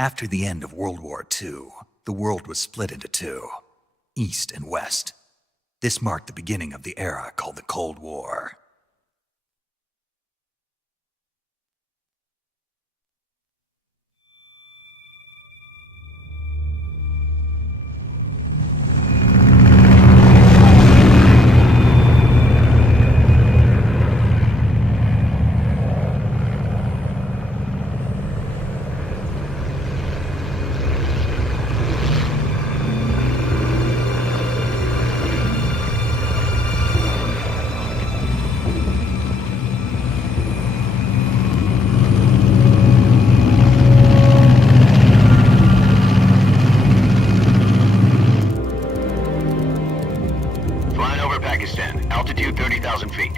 After the end of World War II, the world was split into two, East and West. This marked the beginning of the era called the Cold War. Altitude 30,000 feet.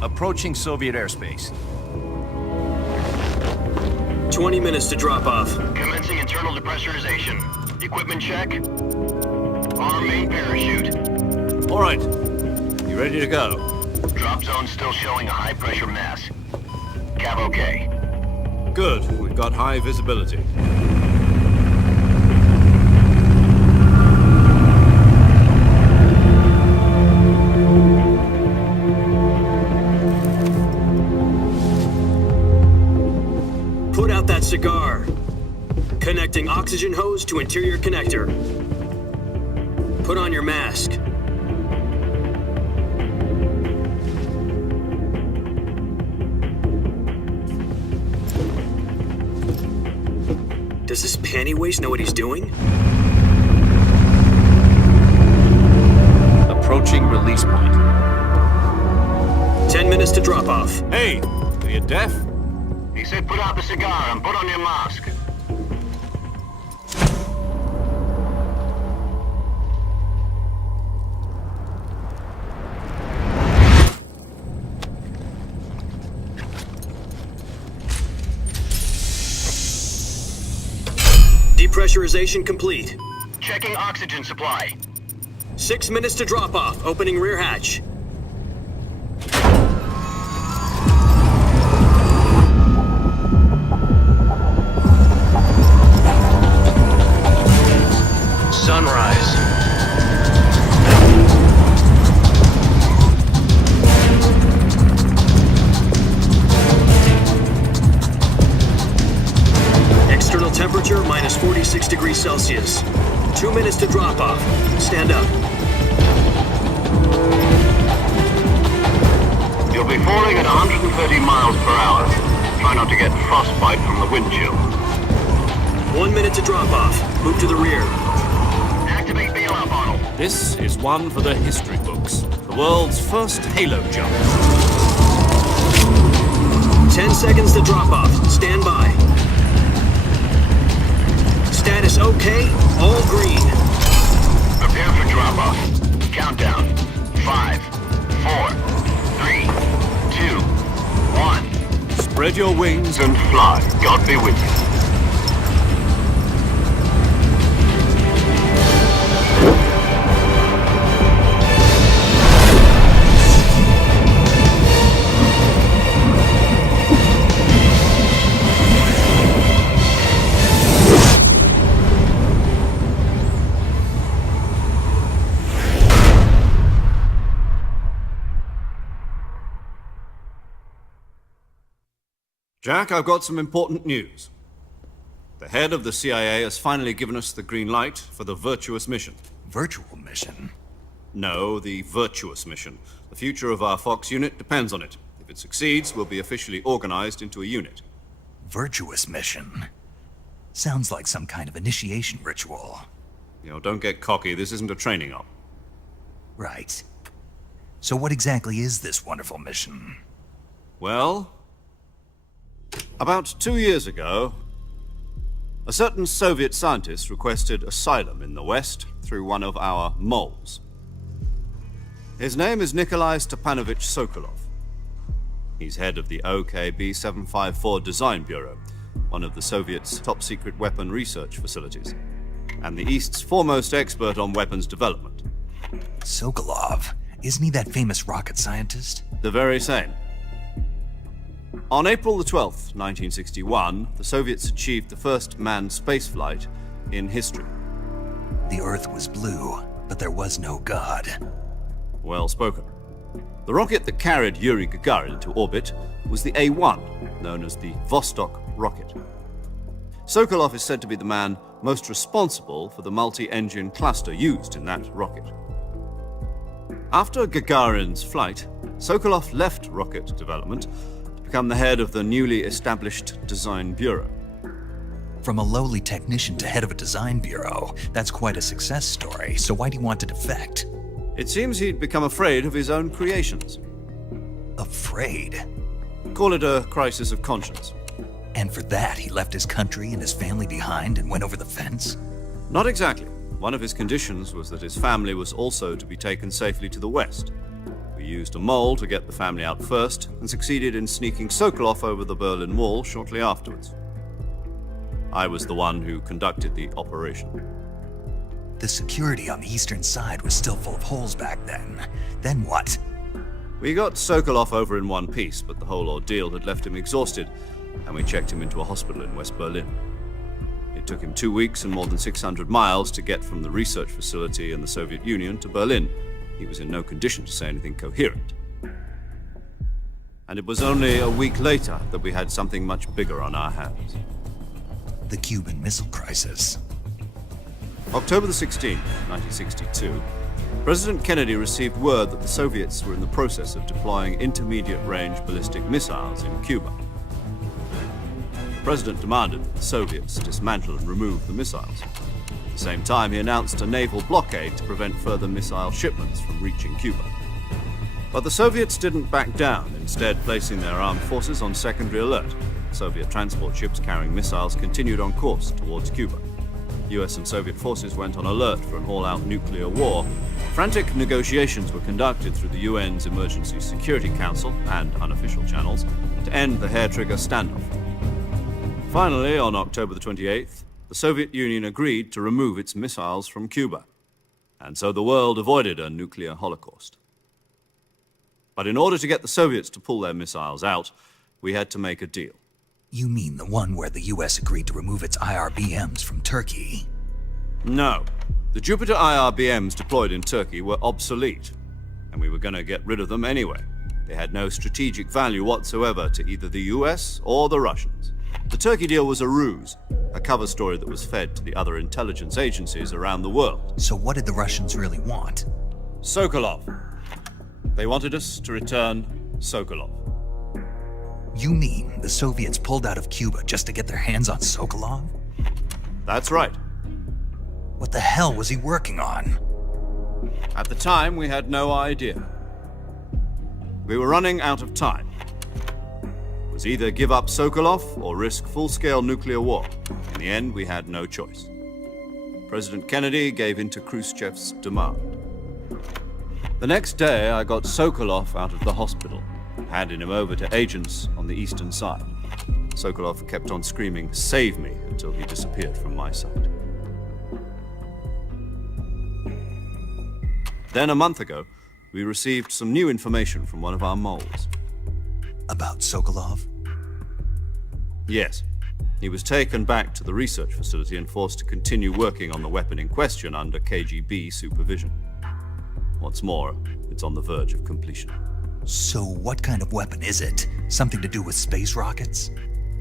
Approaching Soviet airspace. 20 minutes to drop off. Commencing internal depressurization. Equipment check. Arm main parachute. All right. You ready to go? Drop zone still showing a high pressure mass. Cav okay. Good. We've got high visibility. Put out that cigar. Connecting oxygen hose to interior connector. Put on your mask. Does this panty waste know what he's doing? Approaching release point. 10 minutes to drop off. Hey, are you deaf? He said put out the cigar and put on your mask. Depressurization complete. Checking oxygen supply. 6 minutes to drop off. Opening rear hatch. Sunrise. External temperature minus 46 degrees Celsius. 2 minutes to drop off. Stand up. You'll be falling at 130 miles per hour. Try not to get frostbite from the wind chill. 1 minute to drop off. Move to the rear. Activate bailout bottle. This is one for the history books. The world's first halo jump. 10 seconds to drop off. Stand by. Status okay. All green. Prepare for drop off. Countdown. 5, 4, 3, 2, 1. Spread your wings And fly. God be with you. Jack, I've got some important news. The head of the CIA has finally given us the green light for the virtuous mission. Virtual mission? No, the virtuous mission. The future of our Fox unit depends on it. If it succeeds, we'll be officially organized into a unit. Virtuous mission? Sounds like some kind of initiation ritual. Don't get cocky. This isn't a training op. Right. So what exactly is this wonderful mission? Well, about 2 years ago, a certain Soviet scientist requested asylum in the West through one of our moles. His name is Nikolai Stepanovich Sokolov. He's head of the OKB-754 Design Bureau, one of the Soviets' top-secret weapon research facilities, and the East's foremost expert on weapons development. Sokolov? Isn't he that famous rocket scientist? The very same. On April the 12th, 1961, the Soviets achieved the first manned spaceflight in history. The Earth was blue, but there was no God. Well spoken. The rocket that carried Yuri Gagarin into orbit was the A1, known as the Vostok rocket. Sokolov is said to be the man most responsible for the multi-engine cluster used in that rocket. After Gagarin's flight, Sokolov left rocket development to become the head of the newly established Design Bureau. From a lowly technician to head of a design bureau, that's quite a success story, so why'd he want to defect? It seems he'd become afraid of his own creations. Afraid? Call it a crisis of conscience. And for that, he left his country and his family behind and went over the fence? Not exactly. One of his conditions was that his family was also to be taken safely to the west. We used a mole to get the family out first and succeeded in sneaking Sokolov over the Berlin Wall shortly afterwards. I was the one who conducted the operation. The security on the eastern side was still full of holes back then. Then what? We got Sokolov over in one piece, but the whole ordeal had left him exhausted, and we checked him into a hospital in West Berlin. It took him 2 weeks and more than 600 miles to get from the research facility in the Soviet Union to Berlin. He was in no condition to say anything coherent. And it was only a week later that we had something much bigger on our hands. The Cuban Missile Crisis. October the 16th, 1962, President Kennedy received word that the Soviets were in the process of deploying intermediate-range ballistic missiles in Cuba. The President demanded that the Soviets dismantle and remove the missiles. At the same time, he announced a naval blockade to prevent further missile shipments from reaching Cuba. But the Soviets didn't back down, instead placing their armed forces on secondary alert. Soviet transport ships carrying missiles continued on course towards Cuba. US and Soviet forces went on alert for an all-out nuclear war. Frantic negotiations were conducted through the UN's Emergency Security Council and unofficial channels to end the hair-trigger standoff. Finally, on October the 28th, the Soviet Union agreed to remove its missiles from Cuba, and so the world avoided a nuclear holocaust. But in order to get the Soviets to pull their missiles out, we had to make a deal. You mean the one where the US agreed to remove its IRBMs from Turkey? No. The Jupiter IRBMs deployed in Turkey were obsolete, and we were going to get rid of them anyway. They had no strategic value whatsoever to either the US or the Russians. The Turkey deal was a ruse, a cover story that was fed to the other intelligence agencies around the world. So what did the Russians really want? Sokolov. They wanted us to return Sokolov. You mean the Soviets pulled out of Cuba just to get their hands on Sokolov? That's right. What the hell was he working on? At the time, we had no idea. We were running out of time. It was either give up Sokolov or risk full-scale nuclear war. In the end, we had no choice. President Kennedy gave in to Khrushchev's demand. The next day, I got Sokolov out of the hospital, handing him over to agents on the eastern side. Sokolov kept on screaming, "Save me," until he disappeared from my sight. Then a month ago, we received some new information from one of our moles. About Sokolov? Yes. He was taken back to the research facility and forced to continue working on the weapon in question under KGB supervision. What's more, it's on the verge of completion. So what kind of weapon is it? Something to do with space rockets?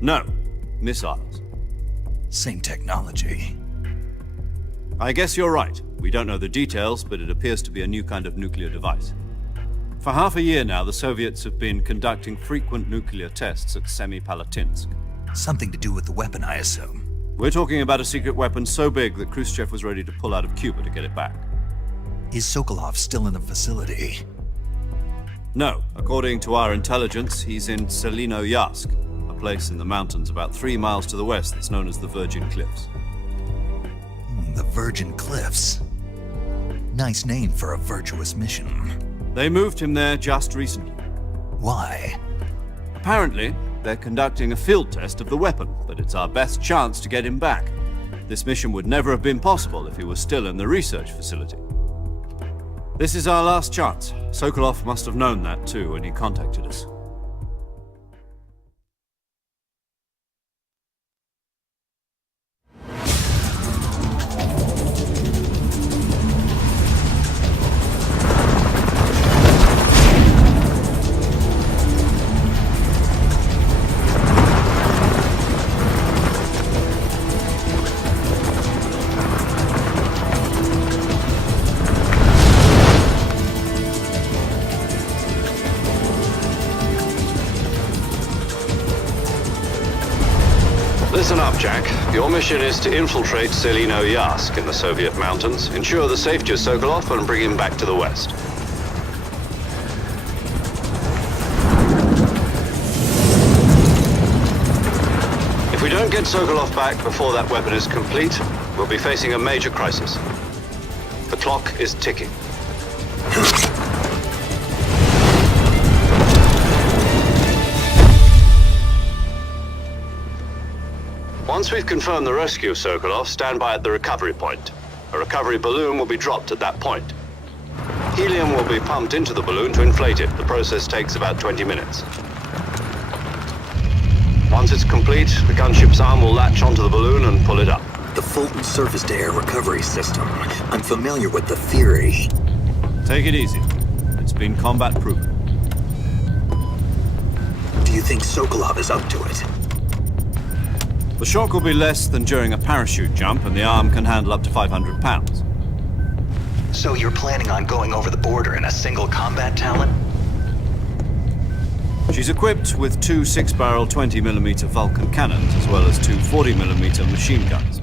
No, missiles. Same technology. I guess you're right. We don't know the details, but it appears to be a new kind of nuclear device. For half a year now, the Soviets have been conducting frequent nuclear tests at Semipalatinsk. Something to do with the weapon, I assume. We're talking about a secret weapon so big that Khrushchev was ready to pull out of Cuba to get it back. Is Sokolov still in the facility? No. According to our intelligence, he's in Selinoyarsk, a place in the mountains about 3 miles to the west that's known as the Virgin Cliffs. The Virgin Cliffs. Nice name for a virtuous mission. They moved him there just recently. Why? Apparently, they're conducting a field test of the weapon, but it's our best chance to get him back. This mission would never have been possible if he was still in the research facility. This is our last chance. Sokolov must have known that too when he contacted us. Listen up, Jack. Your mission is to infiltrate Selino Yask in the Soviet mountains, ensure the safety of Sokolov, and bring him back to the West. If we don't get Sokolov back before that weapon is complete, we'll be facing a major crisis. The clock is ticking. Once we've confirmed the rescue of Sokolov, stand by at the recovery point. A recovery balloon will be dropped at that point. Helium will be pumped into the balloon to inflate it. The process takes about 20 minutes. Once it's complete, the gunship's arm will latch onto the balloon and pull it up. The Fulton surface-to-air recovery system. I'm familiar with the theory. Take it easy. It's been combat-proven. Do you think Sokolov is up to it? The shock will be less than during a parachute jump, and the arm can handle up to 500 pounds. So you're planning on going over the border in a single combat Talon? She's equipped with two 6-barrel 20mm Vulcan cannons, as well as two 40mm machine guns.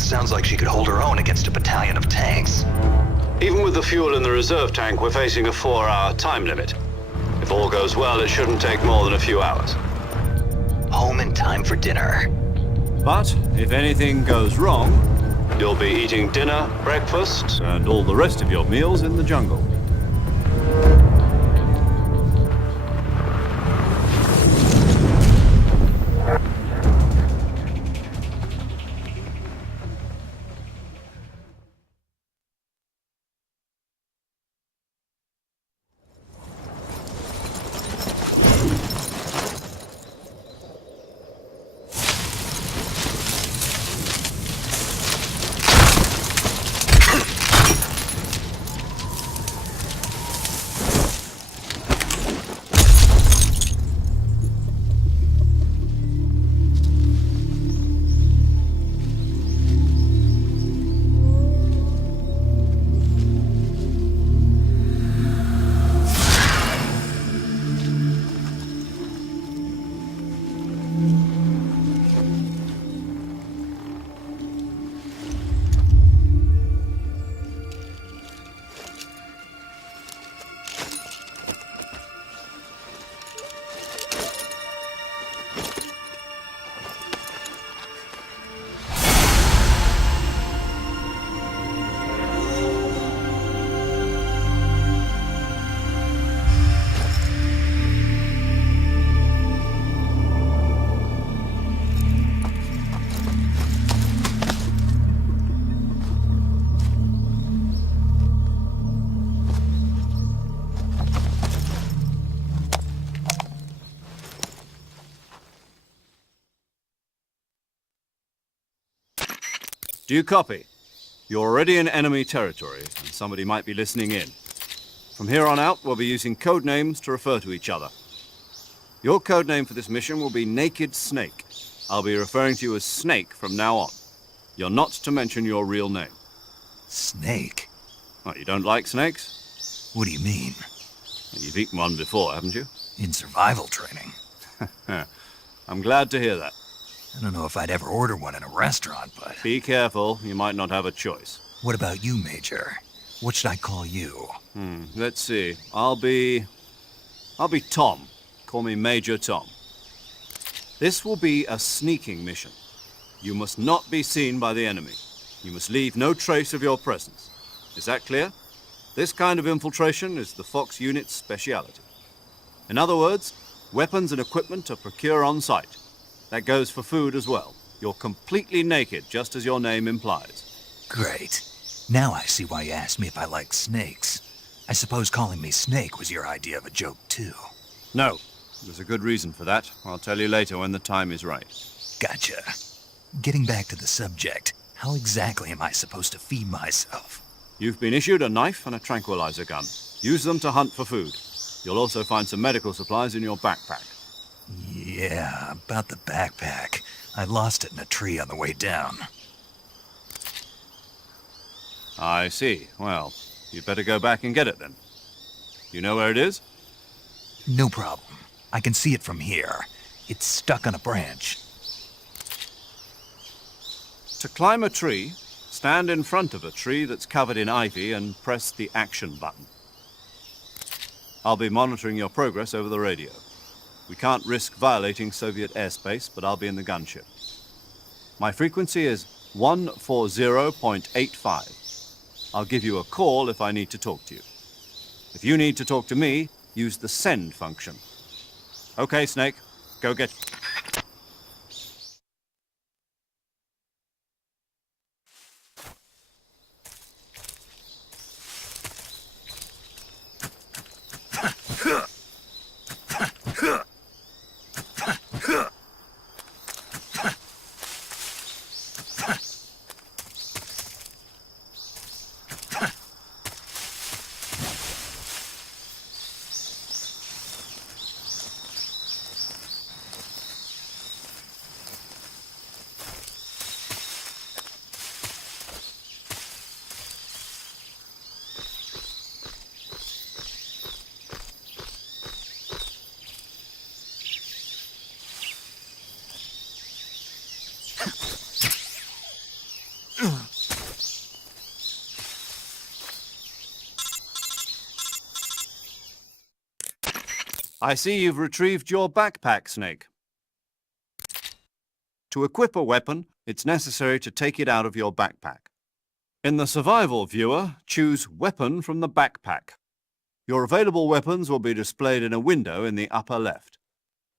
Sounds like she could hold her own against a battalion of tanks. Even with the fuel in the reserve tank, we're facing a 4-hour time limit. If all goes well, it shouldn't take more than a few hours. Home in time for dinner. But if anything goes wrong, you'll be eating dinner, breakfast, and all the rest of your meals in the jungle. Do you copy? You're already in enemy territory, and somebody might be listening in. From here on out, we'll be using code names to refer to each other. Your code name for this mission will be Naked Snake. I'll be referring to you as Snake from now on. You're not to mention your real name. Snake? Oh, you don't like snakes? What do you mean? You've eaten one before, haven't you? In survival training? I'm glad to hear that. I don't know if I'd ever order one in a restaurant, but... Be careful, you might not have a choice. What about you, Major? What should I call you? Let's see. I'll be Tom. Call me Major Tom. This will be a sneaking mission. You must not be seen by the enemy. You must leave no trace of your presence. Is that clear? This kind of infiltration is the Fox unit's speciality. In other words, weapons and equipment are procured on site. That goes for food as well. You're completely naked, just as your name implies. Great. Now I see why you asked me if I like snakes. I suppose calling me Snake was your idea of a joke, too. No, there's a good reason for that. I'll tell you later when the time is right. Gotcha. Getting back to the subject, how exactly am I supposed to feed myself? You've been issued a knife and a tranquilizer gun. Use them to hunt for food. You'll also find some medical supplies in your backpack. Yeah, about the backpack. I lost it in a tree on the way down. I see. Well, you'd better go back and get it then. You know where it is? No problem. I can see it from here. It's stuck on a branch. To climb a tree, stand in front of a tree that's covered in ivy and press the action button. I'll be monitoring your progress over the radio. We can't risk violating Soviet airspace, but I'll be in the gunship. My frequency is 140.85. I'll give you a call if I need to talk to you. If you need to talk to me, use the send function. Okay, Snake, go get... I see you've retrieved your backpack, Snake. To equip a weapon, it's necessary to take it out of your backpack. In the survival viewer, choose Weapon from the backpack. Your available weapons will be displayed in a window in the upper left.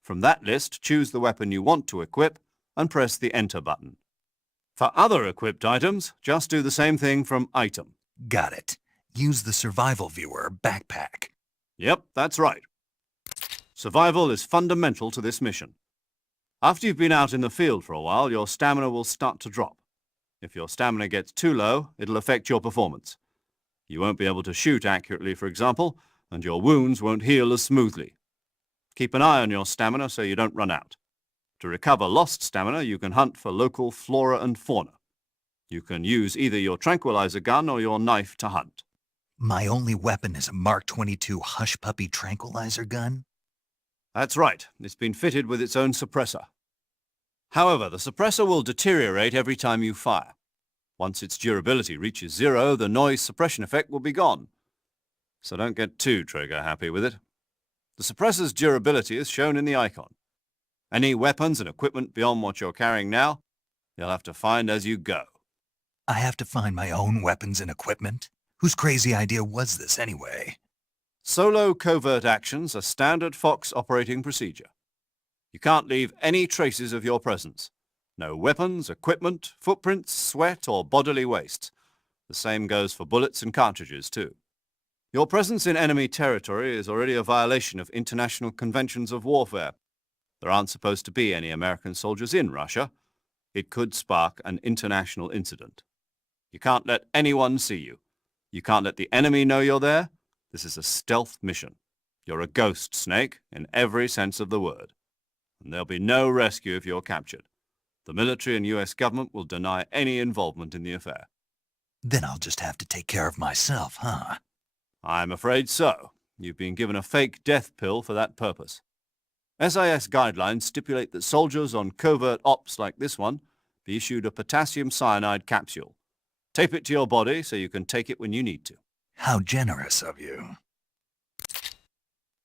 From that list, choose the weapon you want to equip and press the Enter button. For other equipped items, just do the same thing from Item. Got it. Use the survival viewer backpack. Yep, that's right. Survival is fundamental to this mission. After you've been out in the field for a while, your stamina will start to drop. If your stamina gets too low, it'll affect your performance. You won't be able to shoot accurately, for example, and your wounds won't heal as smoothly. Keep an eye on your stamina so you don't run out. To recover lost stamina, you can hunt for local flora and fauna. You can use either your tranquilizer gun or your knife to hunt. My only weapon is a Mark 22 Hush Puppy tranquilizer gun? That's right. It's been fitted with its own suppressor. However, the suppressor will deteriorate every time you fire. Once its durability reaches 0, the noise suppression effect will be gone. So don't get too trigger-happy with it. The suppressor's durability is shown in the icon. Any weapons and equipment beyond what you're carrying now, you'll have to find as you go. I have to find my own weapons and equipment? Whose crazy idea was this anyway? Solo covert actions are standard Fox operating procedure. You can't leave any traces of your presence. No weapons, equipment, footprints, sweat, or bodily waste. The same goes for bullets and cartridges, too. Your presence in enemy territory is already a violation of international conventions of warfare. There aren't supposed to be any American soldiers in Russia. It could spark an international incident. You can't let anyone see you. You can't let the enemy know you're there. This is a stealth mission. You're a ghost, Snake, in every sense of the word. And there'll be no rescue if you're captured. The military and US government will deny any involvement in the affair. Then I'll just have to take care of myself, huh? I'm afraid so. You've been given a fake death pill for that purpose. SIS guidelines stipulate that soldiers on covert ops like this one be issued a potassium cyanide capsule. Tape it to your body so you can take it when you need to. How generous of you.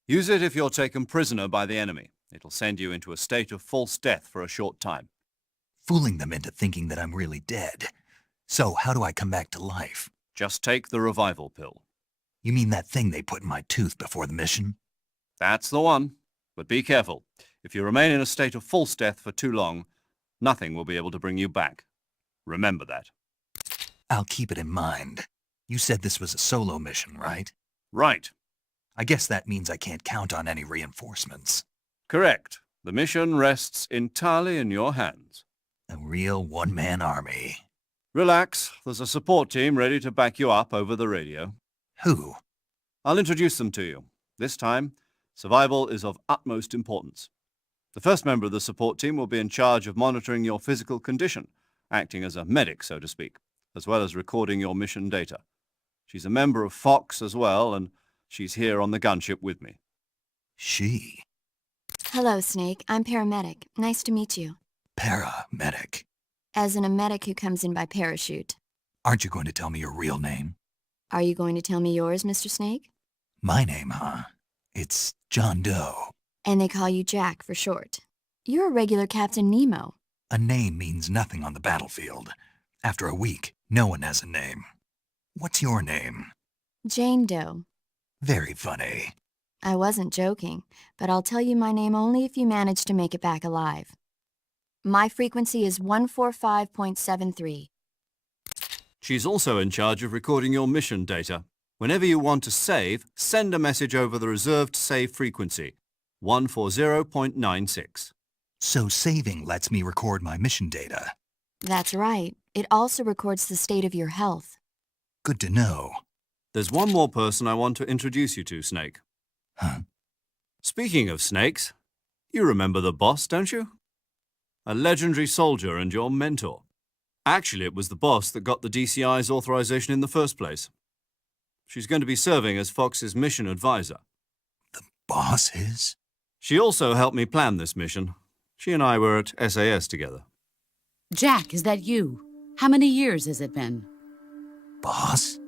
Use it if you're taken prisoner by the enemy. It'll send you into a state of false death for a short time. Fooling them into thinking that I'm really dead. So how do I come back to life? Just take the revival pill. You mean that thing they put in my tooth before the mission? That's the one. But be careful. If you remain in a state of false death for too long, nothing will be able to bring you back. Remember that. I'll keep it in mind. You said this was a solo mission, right? Right. I guess that means I can't count on any reinforcements. Correct. The mission rests entirely in your hands. A real one-man army. Relax. There's a support team ready to back you up over the radio. Who? I'll introduce them to you. This time, survival is of utmost importance. The first member of the support team will be in charge of monitoring your physical condition, acting as a medic, so to speak, as well as recording your mission data. She's a member of Fox as well, and she's here on the gunship with me. She? Hello, Snake. I'm paramedic. Nice to meet you. Paramedic. As in a medic who comes in by parachute. Aren't you going to tell me your real name? Are you going to tell me yours, Mr. Snake? My name, huh? It's John Doe. And they call you Jack for short. You're a regular Captain Nemo. A name means nothing on the battlefield. After a week, no one has a name. What's your name? Jane Doe. Very funny. I wasn't joking, but I'll tell you my name only if you manage to make it back alive. My frequency is 145.73. She's also in charge of recording your mission data. Whenever you want to save, send a message over the reserved save frequency, 140.96. So saving lets me record my mission data. That's right. It also records the state of your health. Good to know. There's one more person I want to introduce you to, Snake. Huh? Speaking of snakes, you remember the boss, don't you? A legendary soldier and your mentor. Actually, it was the boss that got the DCI's authorization in the first place. She's going to be serving as Fox's mission advisor. The boss is? She also helped me plan this mission. She and I were at SAS together. Jack, is that you? How many years has it been? Boss?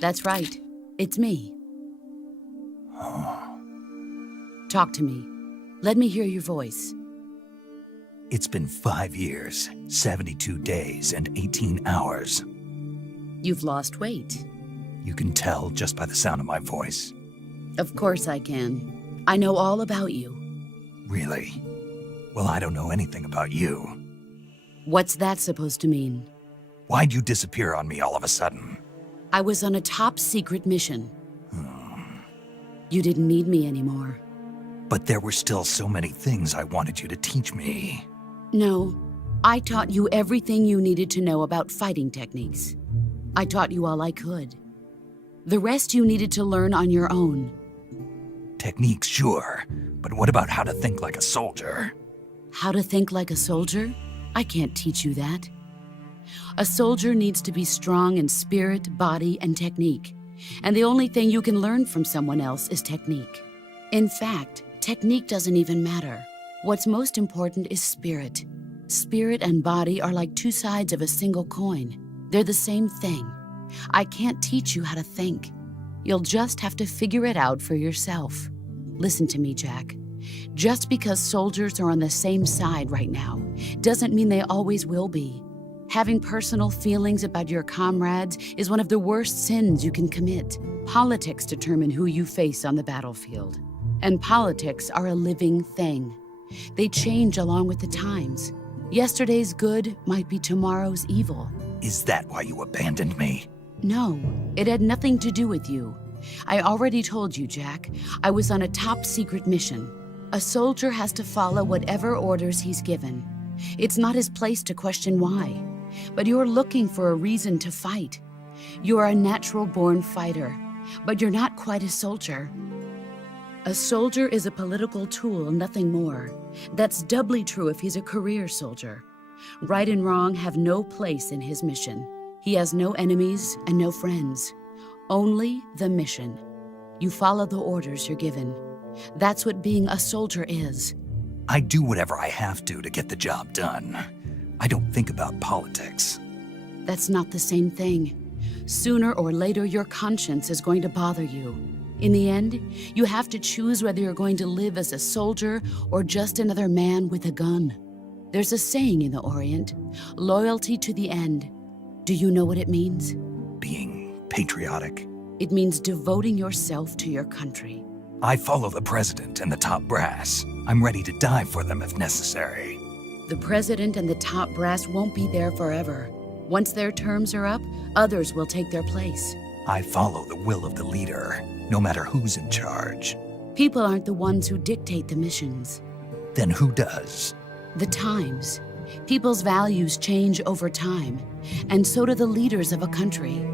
That's right. It's me. Talk to me. Let me hear your voice. It's been 5 years, 72 days, and 18 hours. You've lost weight. You can tell just by the sound of my voice. Of course I can. I know all about you. Really? Well, I don't know anything about you. What's that supposed to mean? Why'd you disappear on me all of a sudden? I was on a top-secret mission. You didn't need me anymore. But there were still so many things I wanted you to teach me. No, I taught you everything you needed to know about fighting techniques. I taught you all I could. The rest you needed to learn on your own. Techniques, sure. But what about how to think like a soldier? How to think like a soldier? I can't teach you that. A soldier needs to be strong in spirit, body, and technique. And the only thing you can learn from someone else is technique. In fact, technique doesn't even matter. What's most important is spirit. Spirit and body are like two sides of a single coin. They're the same thing. I can't teach you how to think. You'll just have to figure it out for yourself. Listen to me, Jack. Just because soldiers are on the same side right now doesn't mean they always will be. Having personal feelings about your comrades is one of the worst sins you can commit. Politics determine who you face on the battlefield. And politics are a living thing. They change along with the times. Yesterday's good might be tomorrow's evil. Is that why you abandoned me? No, it had nothing to do with you. I already told you, Jack. I was on a top-secret mission. A soldier has to follow whatever orders he's given. It's not his place to question why. But you're looking for a reason to fight. You're a natural-born fighter, but you're not quite a soldier. A soldier is a political tool, nothing more. That's doubly true if he's a career soldier. Right and wrong have no place in his mission. He has no enemies and no friends. Only the mission. You follow the orders you're given. That's what being a soldier is. I do whatever I have to get the job done. I don't think about politics. That's not the same thing. Sooner or later, your conscience is going to bother you. In the end, you have to choose whether you're going to live as a soldier or just another man with a gun. There's a saying in the Orient, loyalty to the end. Do you know what it means? Being patriotic. It means devoting yourself to your country. I follow the president and the top brass. I'm ready to die for them if necessary. The president and the top brass won't be there forever. Once their terms are up, others will take their place. I follow the will of the leader, no matter who's in charge. People aren't the ones who dictate the missions. Then who does? The times. People's values change over time, and so do the leaders of a country.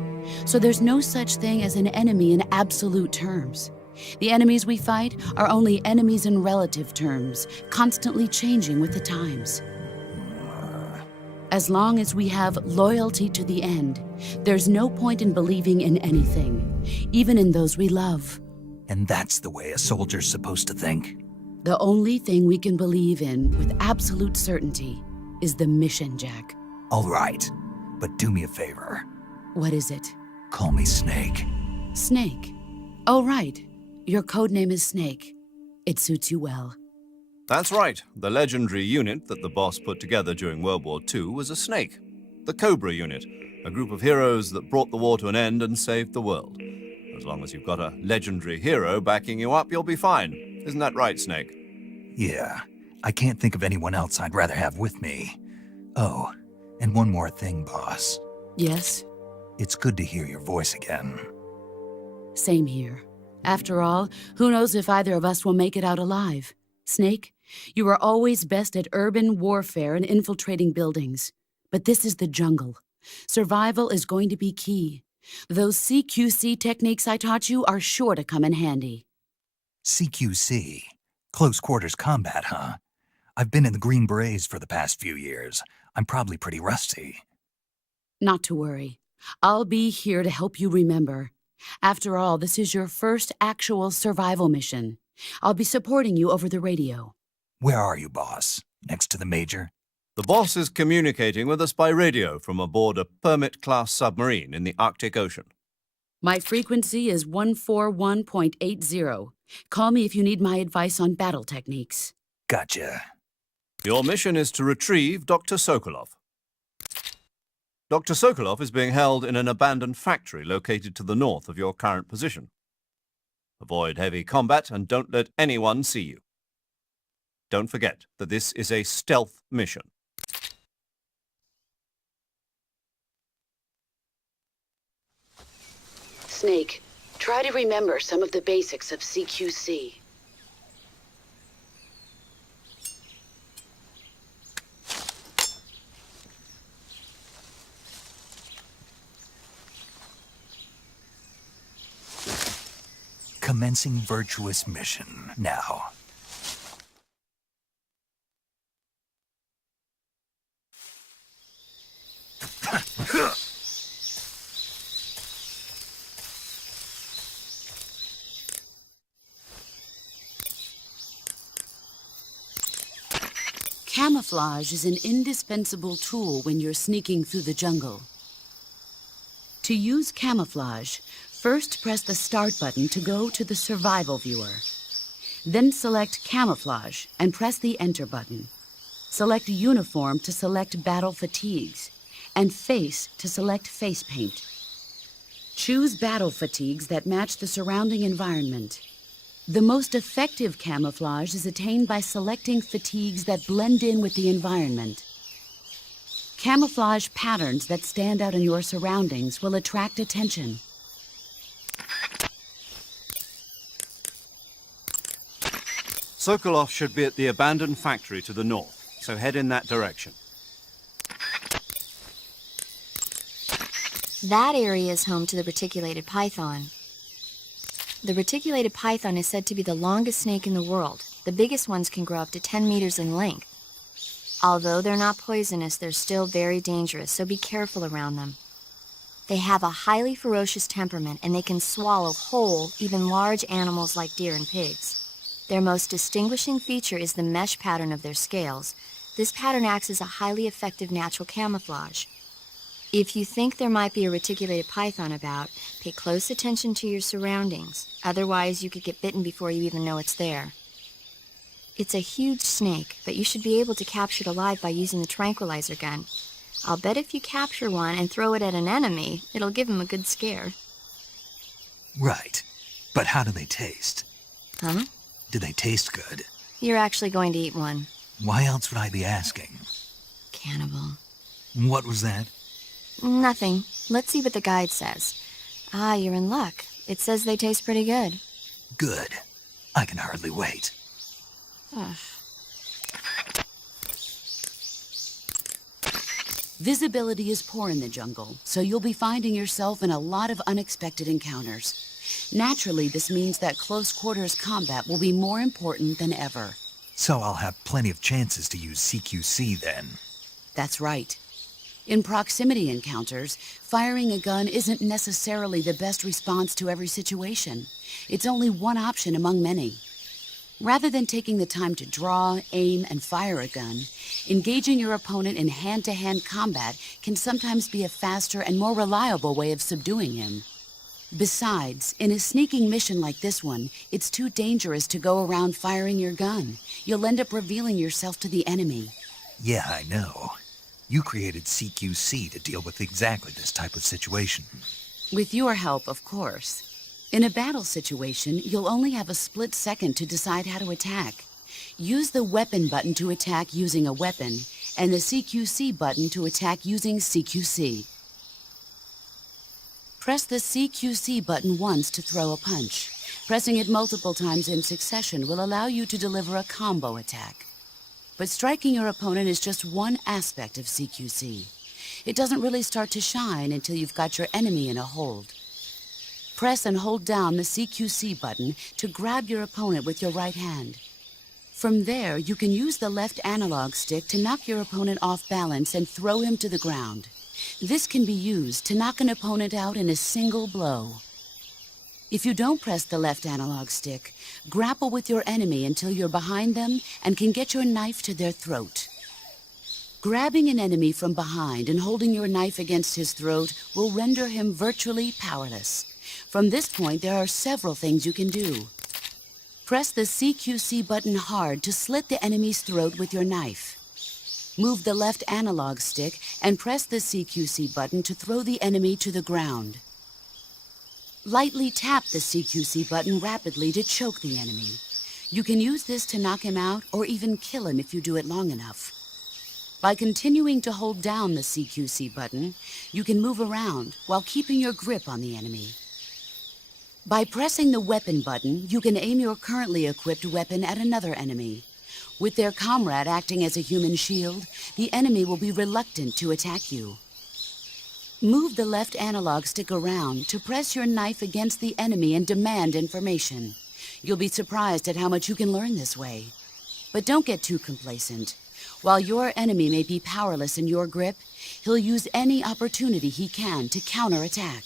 So there's no such thing as an enemy in absolute terms. The enemies we fight are only enemies in relative terms, constantly changing with the times. As long as we have loyalty to the end, there's no point in believing in anything, even in those we love. And that's the way a soldier's supposed to think? The only thing we can believe in with absolute certainty is the mission, Jack. All right, but do me a favor. What is it? Call me Snake. Snake. Oh, right. Your code name is Snake. It suits you well. That's right. The legendary unit that the boss put together during World War II was a snake. The Cobra unit, a group of heroes that brought the war to an end and saved the world. As long as you've got a legendary hero backing you up, you'll be fine. Isn't that right, Snake? Yeah, I can't think of anyone else I'd rather have with me. Oh, and one more thing, boss. Yes? It's good to hear your voice again. Same here. After all, who knows if either of us will make it out alive? Snake, you are always best at urban warfare and infiltrating buildings. But this is the jungle. Survival is going to be key. Those CQC techniques I taught you are sure to come in handy. CQC? Close quarters combat, huh? I've been in the Green Berets for the past few years. I'm probably pretty rusty. Not to worry. I'll be here to help you remember. After all, this is your first actual survival mission. I'll be supporting you over the radio. Where are you, boss? Next to the Major? The boss is communicating with us by radio from aboard a Permit-class submarine in the Arctic Ocean. My frequency is 141.80. Call me if you need my advice on battle techniques. Gotcha. Your mission is to retrieve Dr. Sokolov. Dr. Sokolov is being held in an abandoned factory located to the north of your current position. Avoid heavy combat and don't let anyone see you. Don't forget that this is a stealth mission. Snake, try to remember some of the basics of CQC. Commencing virtuous mission now. Camouflage is an indispensable tool when you're sneaking through the jungle. To use camouflage, first press the Start button to go to the Survival viewer. Then select Camouflage and press the Enter button. Select Uniform to select Battle Fatigues, and Face to select Face Paint. Choose battle fatigues that match the surrounding environment. The most effective camouflage is attained by selecting fatigues that blend in with the environment. Camouflage patterns that stand out in your surroundings will attract attention. Sokolov should be at the abandoned factory to the north, so head in that direction. That area is home to the reticulated python. The reticulated python is said to be the longest snake in the world. The biggest ones can grow up to 10 meters in length. Although they're not poisonous, they're still very dangerous, so be careful around them. They have a highly ferocious temperament, and they can swallow whole, even large animals like deer and pigs. Their most distinguishing feature is the mesh pattern of their scales. This pattern acts as a highly effective natural camouflage. If you think there might be a reticulated python about, pay close attention to your surroundings. Otherwise, you could get bitten before you even know it's there. It's a huge snake, but you should be able to capture it alive by using the tranquilizer gun. I'll bet if you capture one and throw it at an enemy, it'll give him a good scare. Right. But how do they taste? Huh? Do they taste good? You're actually going to eat one. Why else would I be asking? Cannibal. What was that? Nothing. Let's see what the guide says. Ah, you're in luck. It says they taste pretty good. Good. I can hardly wait. Ugh. Visibility is poor in the jungle, so you'll be finding yourself in a lot of unexpected encounters. Naturally, this means that close quarters combat will be more important than ever. So I'll have plenty of chances to use CQC then. That's right. In proximity encounters, firing a gun isn't necessarily the best response to every situation. It's only one option among many. Rather than taking the time to draw, aim, and fire a gun, engaging your opponent in hand-to-hand combat can sometimes be a faster and more reliable way of subduing him. Besides, in a sneaking mission like this one, it's too dangerous to go around firing your gun. You'll end up revealing yourself to the enemy. Yeah, I know. You created CQC to deal with exactly this type of situation. With your help, of course. In a battle situation, you'll only have a split second to decide how to attack. Use the weapon button to attack using a weapon, and the CQC button to attack using CQC. Press the CQC button once to throw a punch. Pressing it multiple times in succession will allow you to deliver a combo attack. But striking your opponent is just one aspect of CQC. It doesn't really start to shine until you've got your enemy in a hold. Press and hold down the CQC button to grab your opponent with your right hand. From there, you can use the left analog stick to knock your opponent off balance and throw him to the ground. This can be used to knock an opponent out in a single blow. If you don't press the left analog stick, grapple with your enemy until you're behind them and can get your knife to their throat. Grabbing an enemy from behind and holding your knife against his throat will render him virtually powerless. From this point, there are several things you can do. Press the CQC button hard to slit the enemy's throat with your knife. Move the left analog stick and press the CQC button to throw the enemy to the ground. Lightly tap the CQC button rapidly to choke the enemy. You can use this to knock him out or even kill him if you do it long enough. By continuing to hold down the CQC button, you can move around while keeping your grip on the enemy. By pressing the weapon button, you can aim your currently equipped weapon at another enemy. With their comrade acting as a human shield, the enemy will be reluctant to attack you. Move the left analog stick around to press your knife against the enemy and demand information. You'll be surprised at how much you can learn this way. But don't get too complacent. While your enemy may be powerless in your grip, he'll use any opportunity he can to counterattack.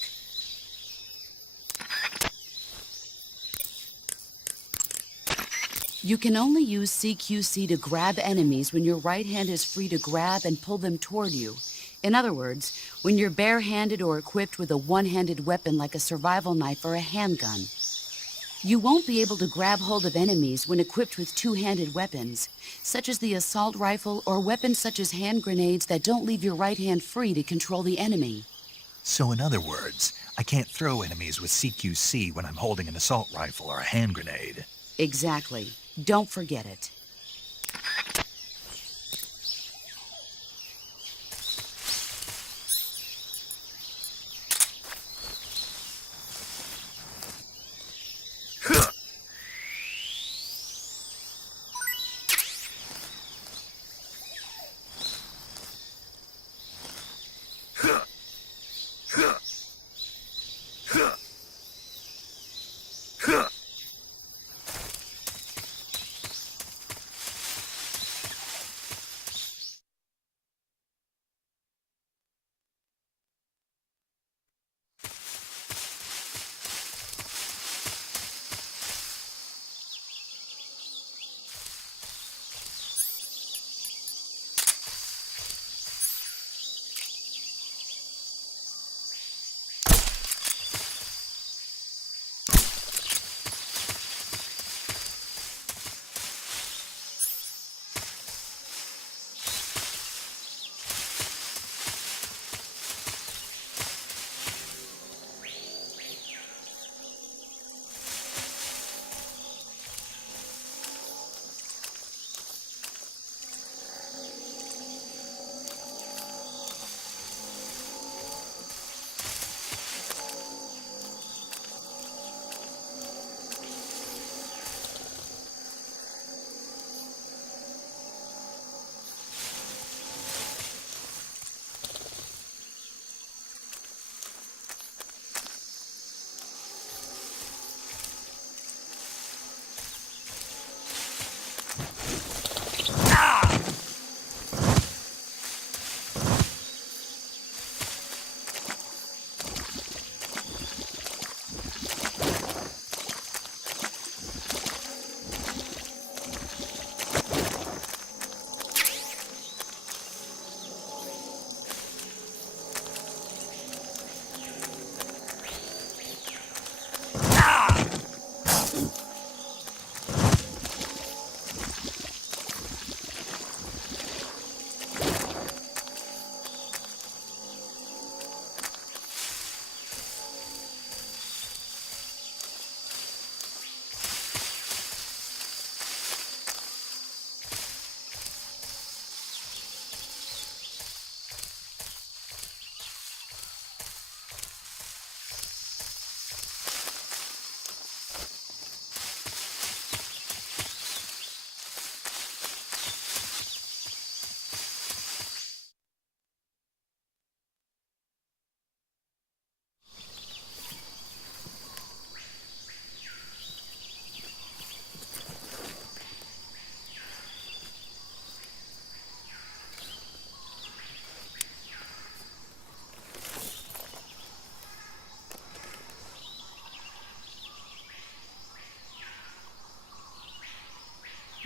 You can only use CQC to grab enemies when your right hand is free to grab and pull them toward you. In other words, when you're barehanded or equipped with a one-handed weapon like a survival knife or a handgun. You won't be able to grab hold of enemies when equipped with two-handed weapons, such as the assault rifle or weapons such as hand grenades that don't leave your right hand free to control the enemy. So in other words, I can't throw enemies with CQC when I'm holding an assault rifle or a hand grenade. Exactly. Don't forget it.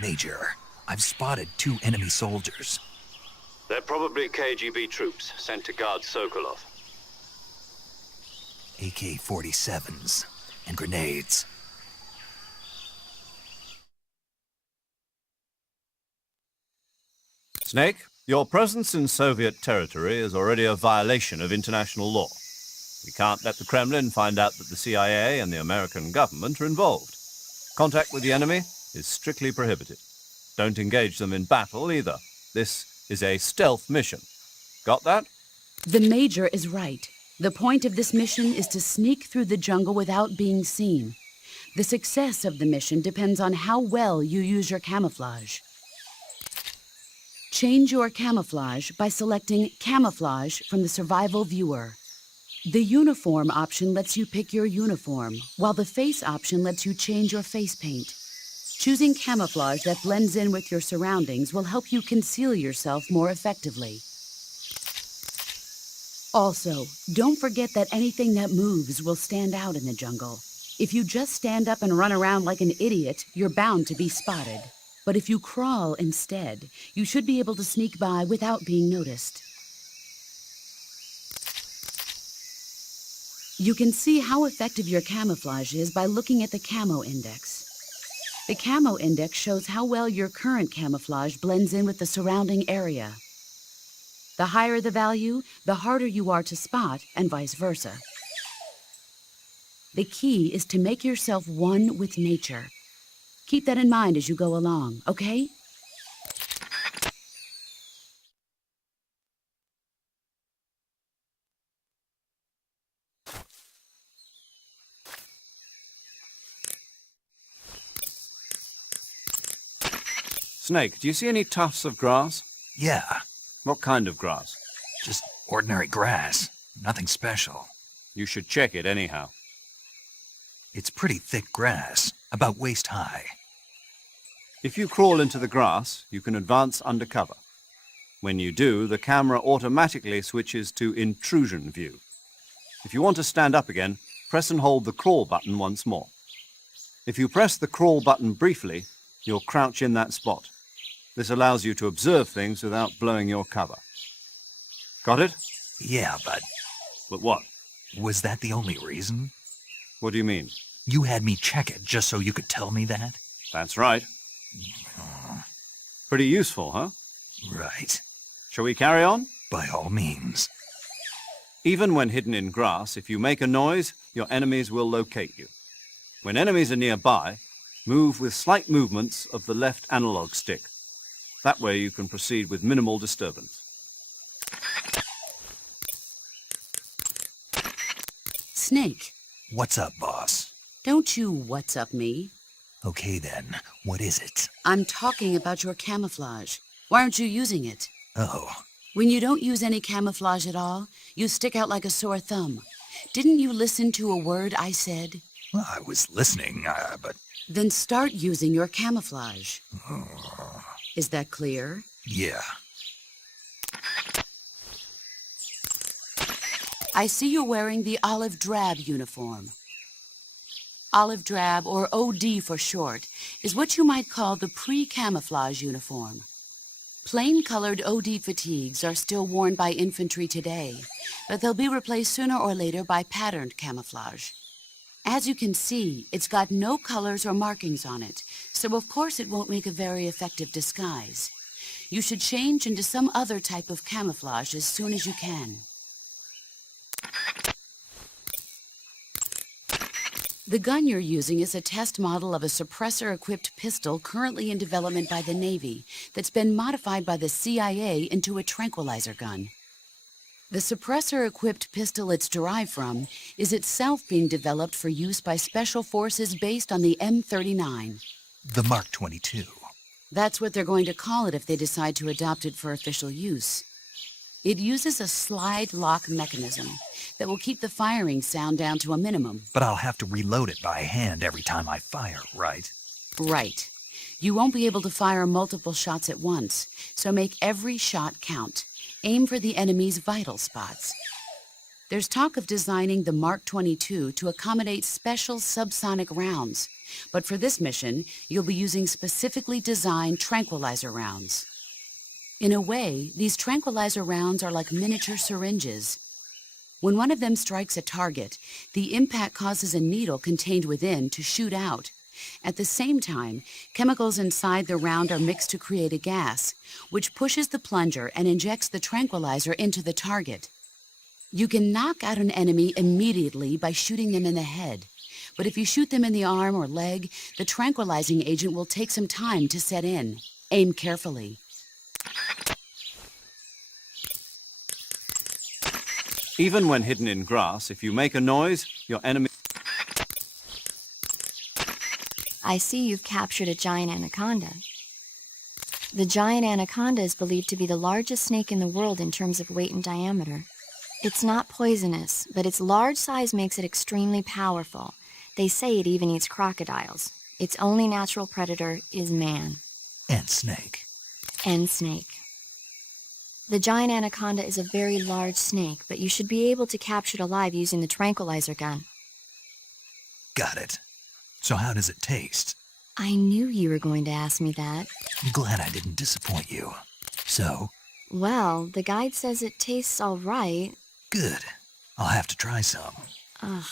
Major, I've spotted 2 enemy soldiers. They're probably KGB troops sent to guard Sokolov. AK-47s and grenades. Snake, your presence in Soviet territory is already a violation of international law. We can't let the Kremlin find out that the CIA and the American government are involved. Contact with the enemy is strictly prohibited. Don't engage them in battle either. This is a stealth mission. Got that? The Major is right. The point of this mission is to sneak through the jungle without being seen. The success of the mission depends on how well you use your camouflage. Change your camouflage by selecting Camouflage from the Survival Viewer. The Uniform option lets you pick your uniform, while the Face option lets you change your face paint. Choosing camouflage that blends in with your surroundings will help you conceal yourself more effectively. Also, don't forget that anything that moves will stand out in the jungle. If you just stand up and run around like an idiot, you're bound to be spotted. But if you crawl instead, you should be able to sneak by without being noticed. You can see how effective your camouflage is by looking at the Camo Index. The Camo Index shows how well your current camouflage blends in with the surrounding area. The higher the value, the harder you are to spot, and vice versa. The key is to make yourself one with nature. Keep that in mind as you go along, okay? Snake, do you see any tufts of grass? Yeah, What kind of grass? just ordinary grass. Nothing special. You should check it anyhow. It's pretty thick grass, about waist high. If you crawl into the grass, you can advance under cover. When you do, the camera automatically switches to intrusion view. If you want to stand up again, press and hold the crawl button once more. If you press the crawl button briefly, you'll crouch in that spot. This allows you to observe things without blowing your cover. Got it? Yeah, but But what? was that the only reason? What do you mean? You had me check it just so you could tell me that? That's right. Pretty useful, huh? Right. Shall we carry on? By all means. Even when hidden in grass, if you make a noise, your enemies will locate you. When enemies are nearby, move with slight movements of the left analog stick. That way you can proceed with minimal disturbance. Snake, What's up, boss? don't you what's up me. Okay then, what is it? I'm talking about your camouflage. Why aren't you using it? Oh, When you don't use any camouflage at all, you stick out like a sore thumb. Didn't you listen to a word I said? well, I was listening, but Then start using your camouflage. Is that clear? yeah. I see you're wearing the olive drab uniform. Olive drab, or OD for short, is what you might call the pre-camouflage uniform. Plain-colored OD fatigues are still worn by infantry today, but they'll be replaced sooner or later by patterned camouflage. As you can see, it's got no colors or markings on it, so of course it won't make a very effective disguise. You should change into some other type of camouflage as soon as you can. The gun you're using is a test model of a suppressor-equipped pistol currently in development by the Navy that's been modified by the CIA into a tranquilizer gun. The suppressor-equipped pistol it's derived from is itself being developed for use by special forces based on the M39. The Mark 22. That's what they're going to call it if they decide to adopt it for official use. It uses a slide lock mechanism that will keep the firing sound down to a minimum. But I'll have to reload it by hand every time I fire, right? Right. You won't be able to fire multiple shots at once, so make every shot count. Aim for the enemy's vital spots. There's talk of designing the Mark 22 to accommodate special subsonic rounds, but for this mission, you'll be using specifically designed tranquilizer rounds. In a way, these tranquilizer rounds are like miniature syringes. When one of them strikes a target, the impact causes a needle contained within to shoot out. At the same time, chemicals inside the round are mixed to create a gas, which pushes the plunger and injects the tranquilizer into the target. You can knock out an enemy immediately by shooting them in the head, but if you shoot them in the arm or leg, the tranquilizing agent will take some time to set in. Aim carefully. Even when hidden in grass, if you make a noise, your enemy... I see you've captured a giant anaconda. The giant anaconda is believed to be the largest snake in the world in terms of weight and diameter. It's not poisonous, but its large size makes it extremely powerful. They say it even eats crocodiles. Its only natural predator is man. And snake. And snake. The giant anaconda is a very large snake, but you should be able to capture it alive using the tranquilizer gun. Got it. So how does it taste? I knew you were going to ask me that. I'm glad I didn't disappoint you. So? Well, the guide says it tastes all right. Good. I'll have to try some. Ugh.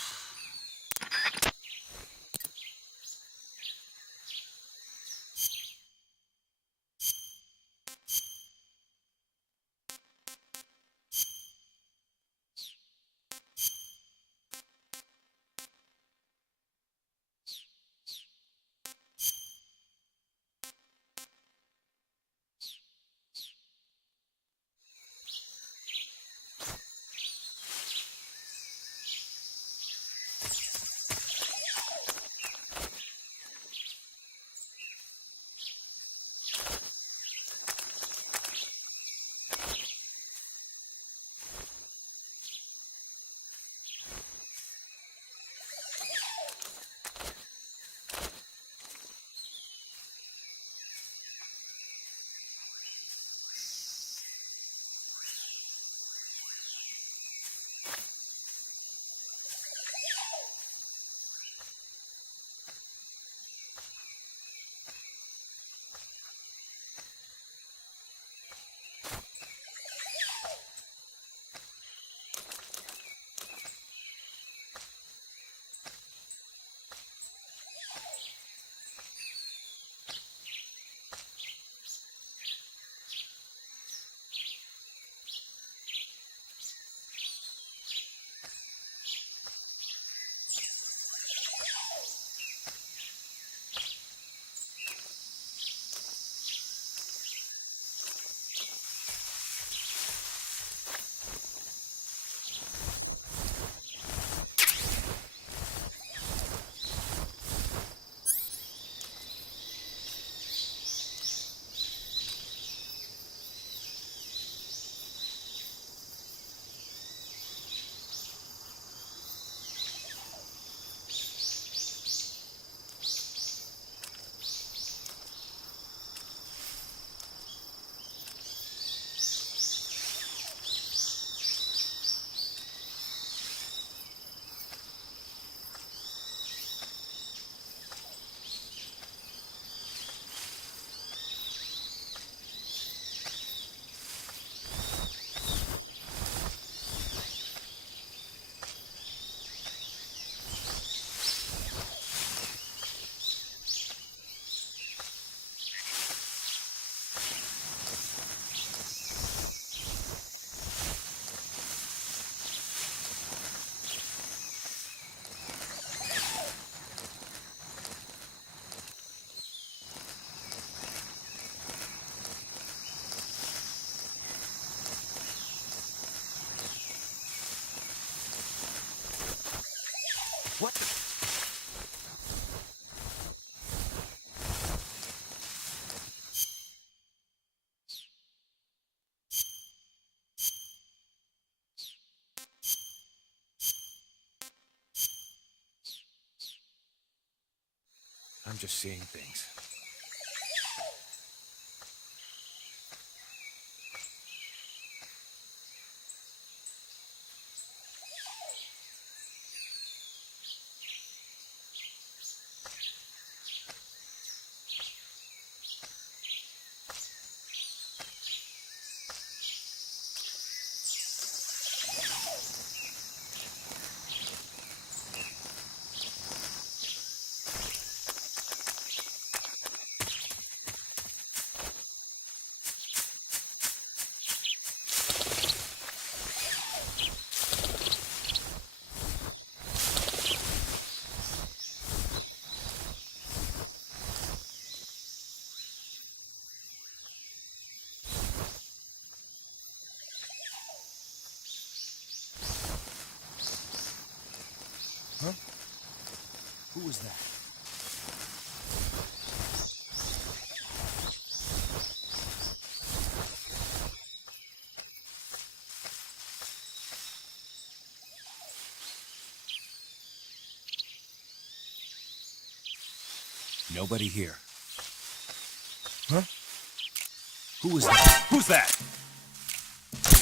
What the... I'm just seeing things. was that? Nobody here. Huh? Who was that? Who's that?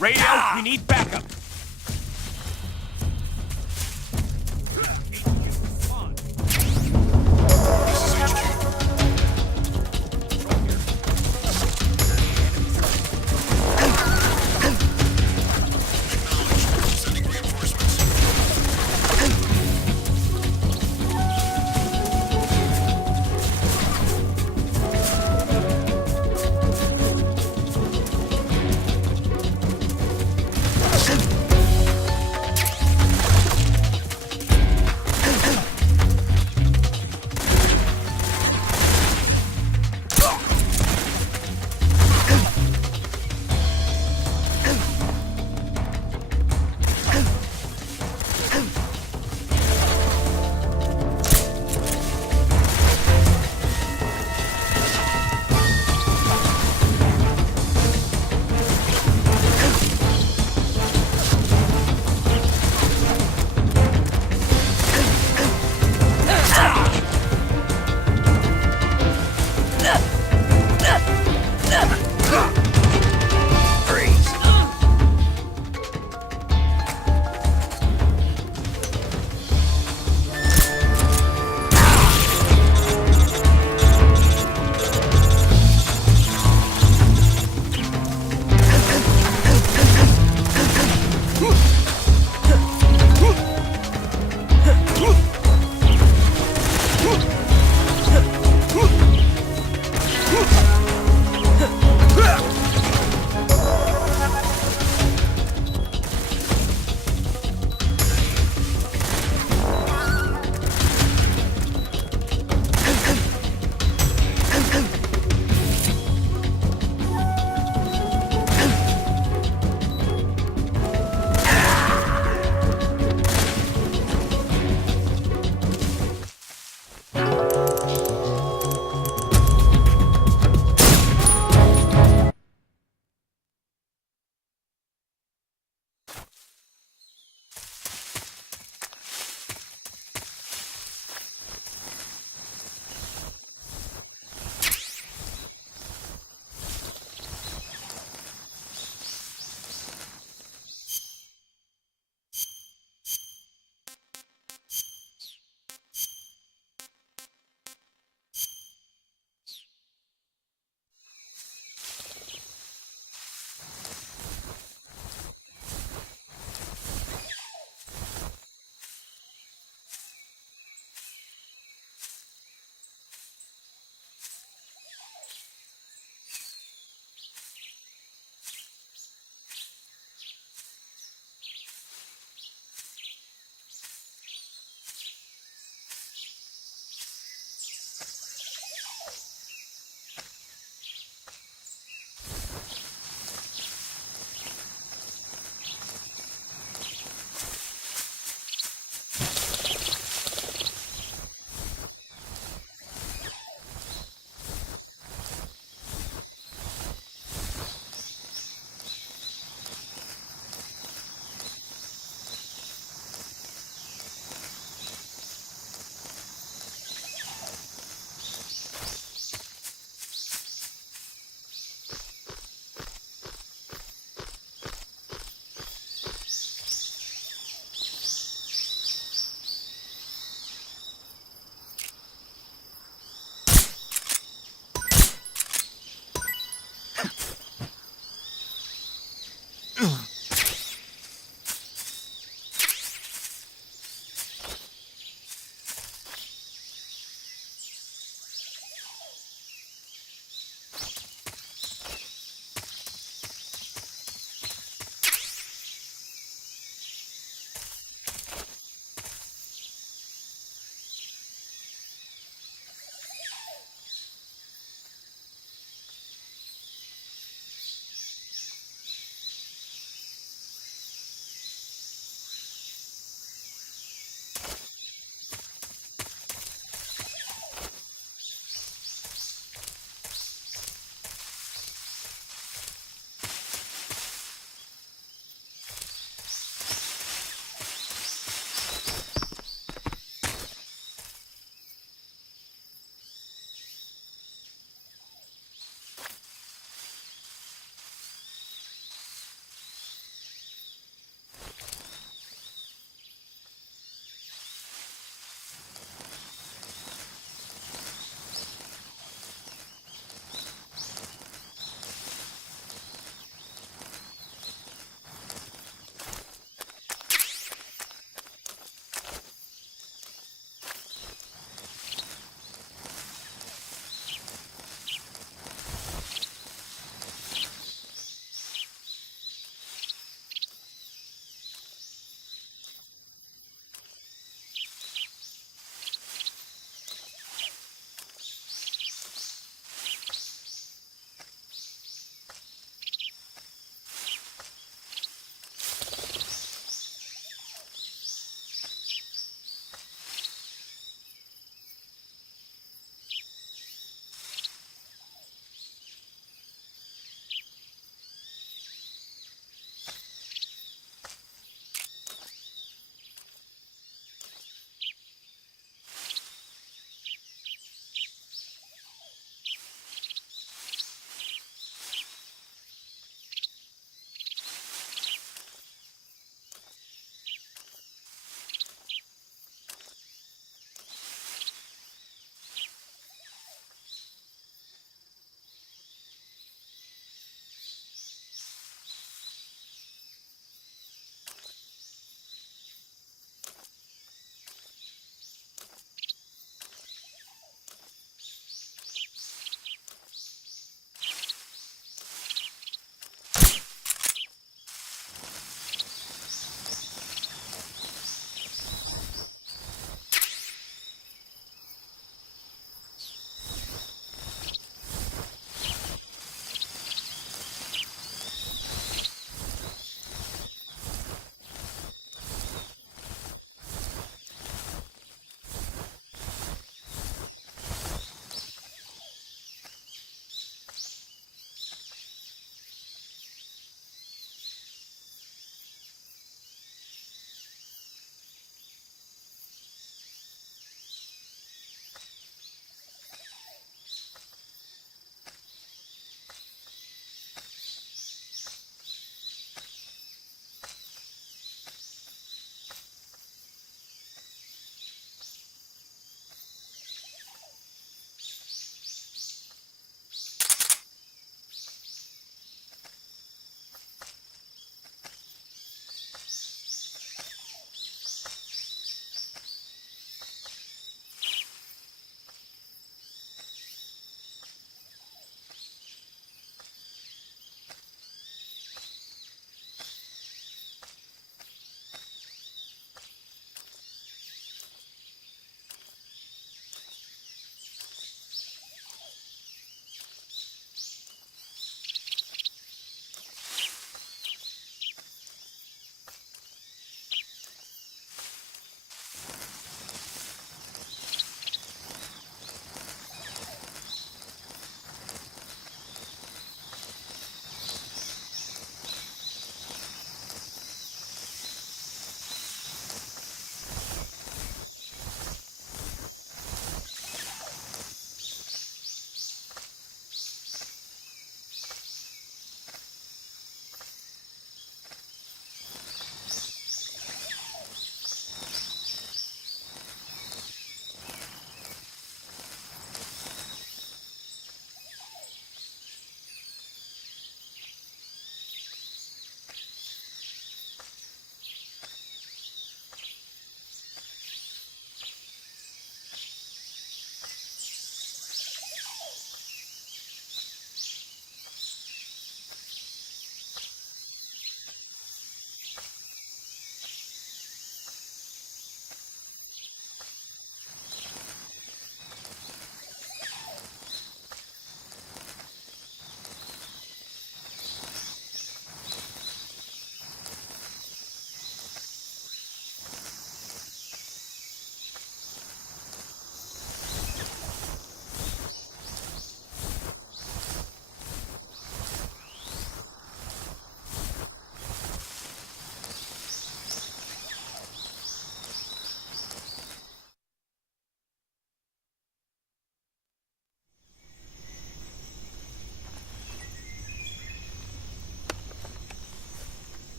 Radio, we need backup. HQ.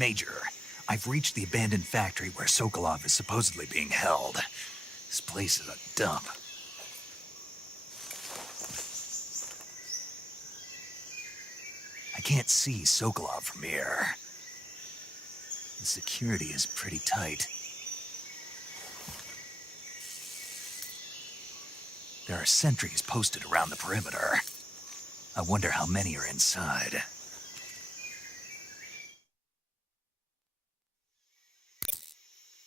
Major, I've reached the abandoned factory where Sokolov is supposedly being held. This place is a dump. I can't see Sokolov from here. The security is pretty tight. There are sentries posted around the perimeter. I wonder how many are inside.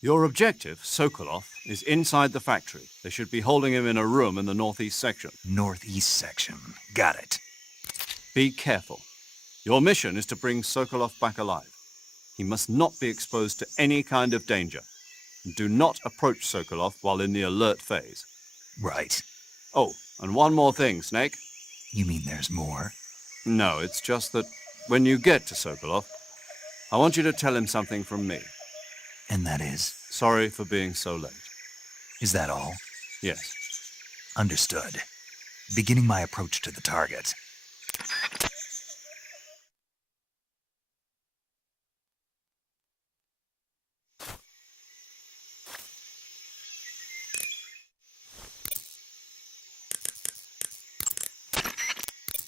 Your objective, Sokolov, is inside the factory. They should be holding him in a room in the northeast section. Northeast section. Got it. Be careful. Your mission is to bring Sokolov back alive. He must not be exposed to any kind of danger. Do not approach Sokolov while in the alert phase. Right. Oh, and one more thing, Snake. You mean there's more? No, it's just that when you get to Sokolov, I want you to tell him something from me. And that is? Sorry for being so late. Is that all? Yes. Understood. Beginning my approach to the target.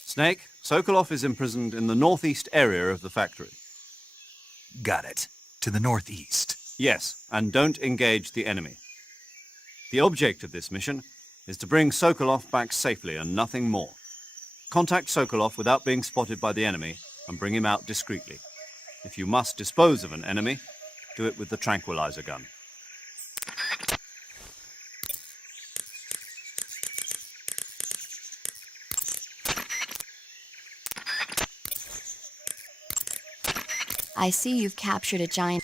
Snake, Sokolov is imprisoned in the northeast area of the factory. Got it. To the northeast. Yes, and don't engage the enemy. The object of this mission is to bring Sokolov back safely and nothing more. Contact Sokolov without being spotted by the enemy and bring him out discreetly. If you must dispose of an enemy, do it with the tranquilizer gun. I see you've captured a giant.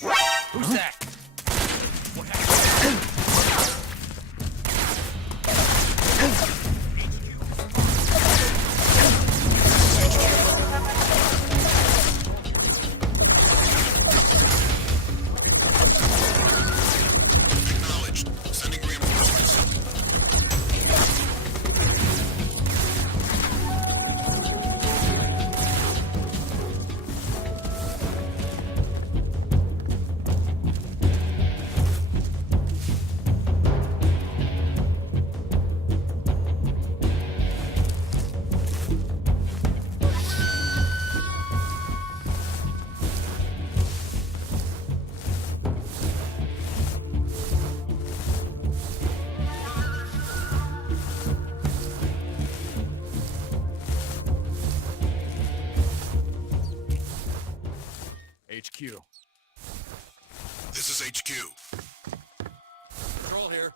Who's that? Acknowledged. Sending reinforcements. HQ. This is HQ. Control here.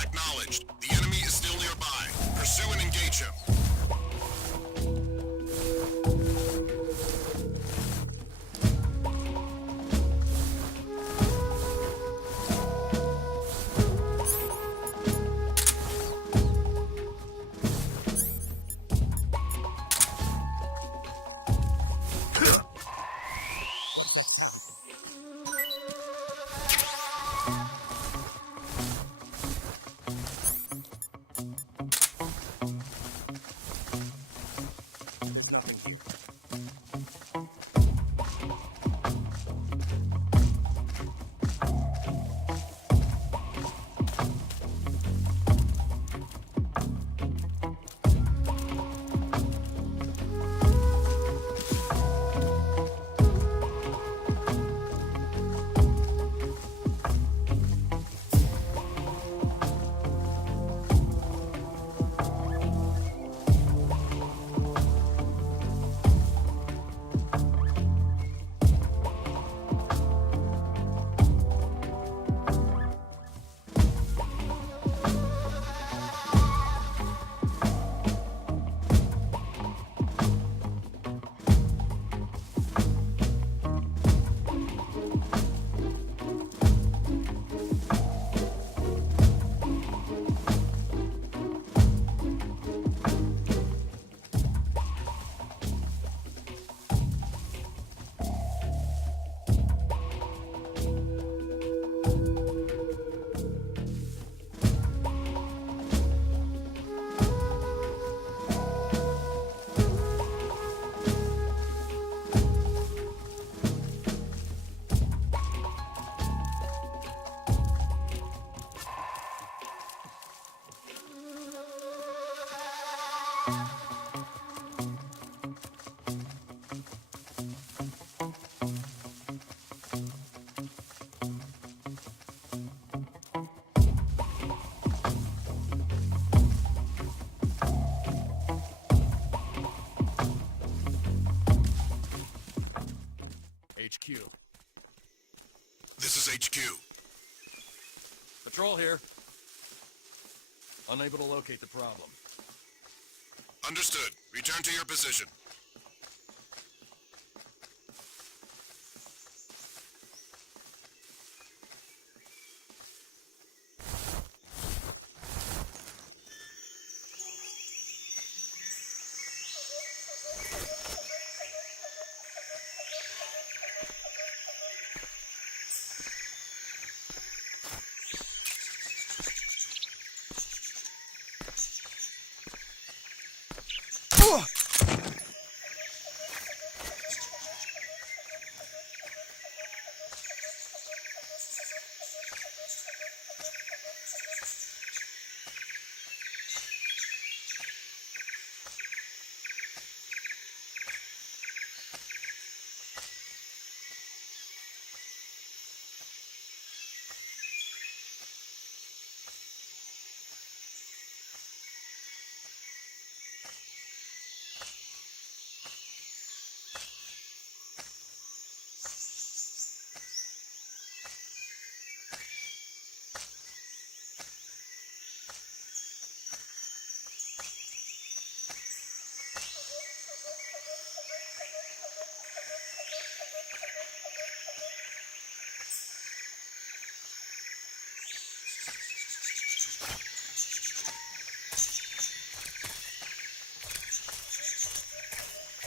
Acknowledged. The enemy is still nearby. Pursue and engage him. There's nothing here. HQ. This is HQ. Patrol here. Unable to locate the problem. Understood. Return to your position.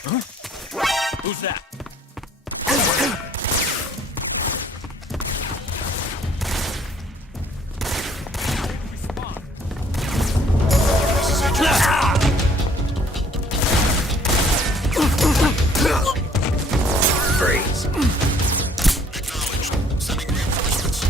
Who's that? Freeze. Acknowledged. Sending reinforcements.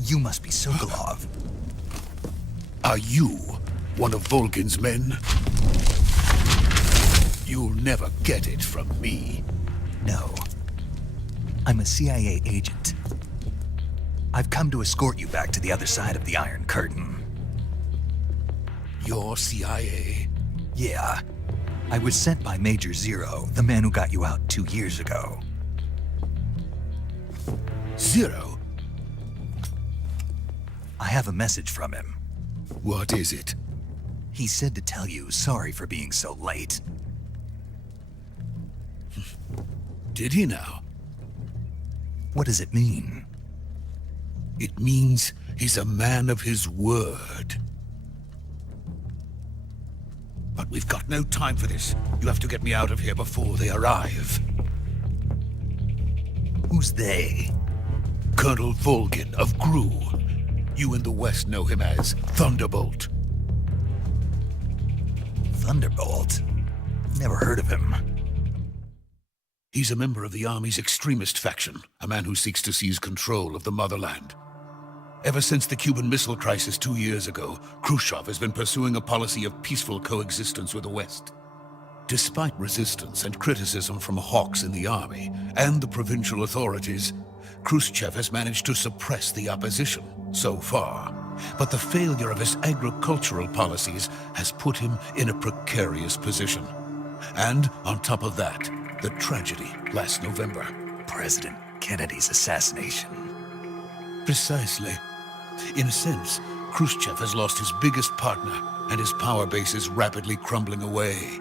You must be Sokolov. Are you one of Volgin's men? You'll never get it from me. No. I'm a CIA agent. I've come to escort you back to the other side of the Iron Curtain. You're CIA? Yeah. I was sent by Major Zero, the man who got you out 2 years ago. Zero? I have a message from him. What is it? He said to tell you sorry for being so late. Did he now? What does it mean? It means he's a man of his word. But we've got no time for this. You have to get me out of here before they arrive. Who's they? Colonel Volgin of GRU. You in the West know him as Thunderbolt. Thunderbolt? Never heard of him. He's a member of the Army's extremist faction, a man who seeks to seize control of the motherland. Ever since the Cuban Missile Crisis 2 years ago, Khrushchev has been pursuing a policy of peaceful coexistence with the West. Despite resistance and criticism from hawks in the army and the provincial authorities, Khrushchev has managed to suppress the opposition so far. But the failure of his agricultural policies has put him in a precarious position. And on top of that, the tragedy last November. President Kennedy's assassination. Precisely. In a sense, Khrushchev has lost his biggest partner, and his power base is rapidly crumbling away.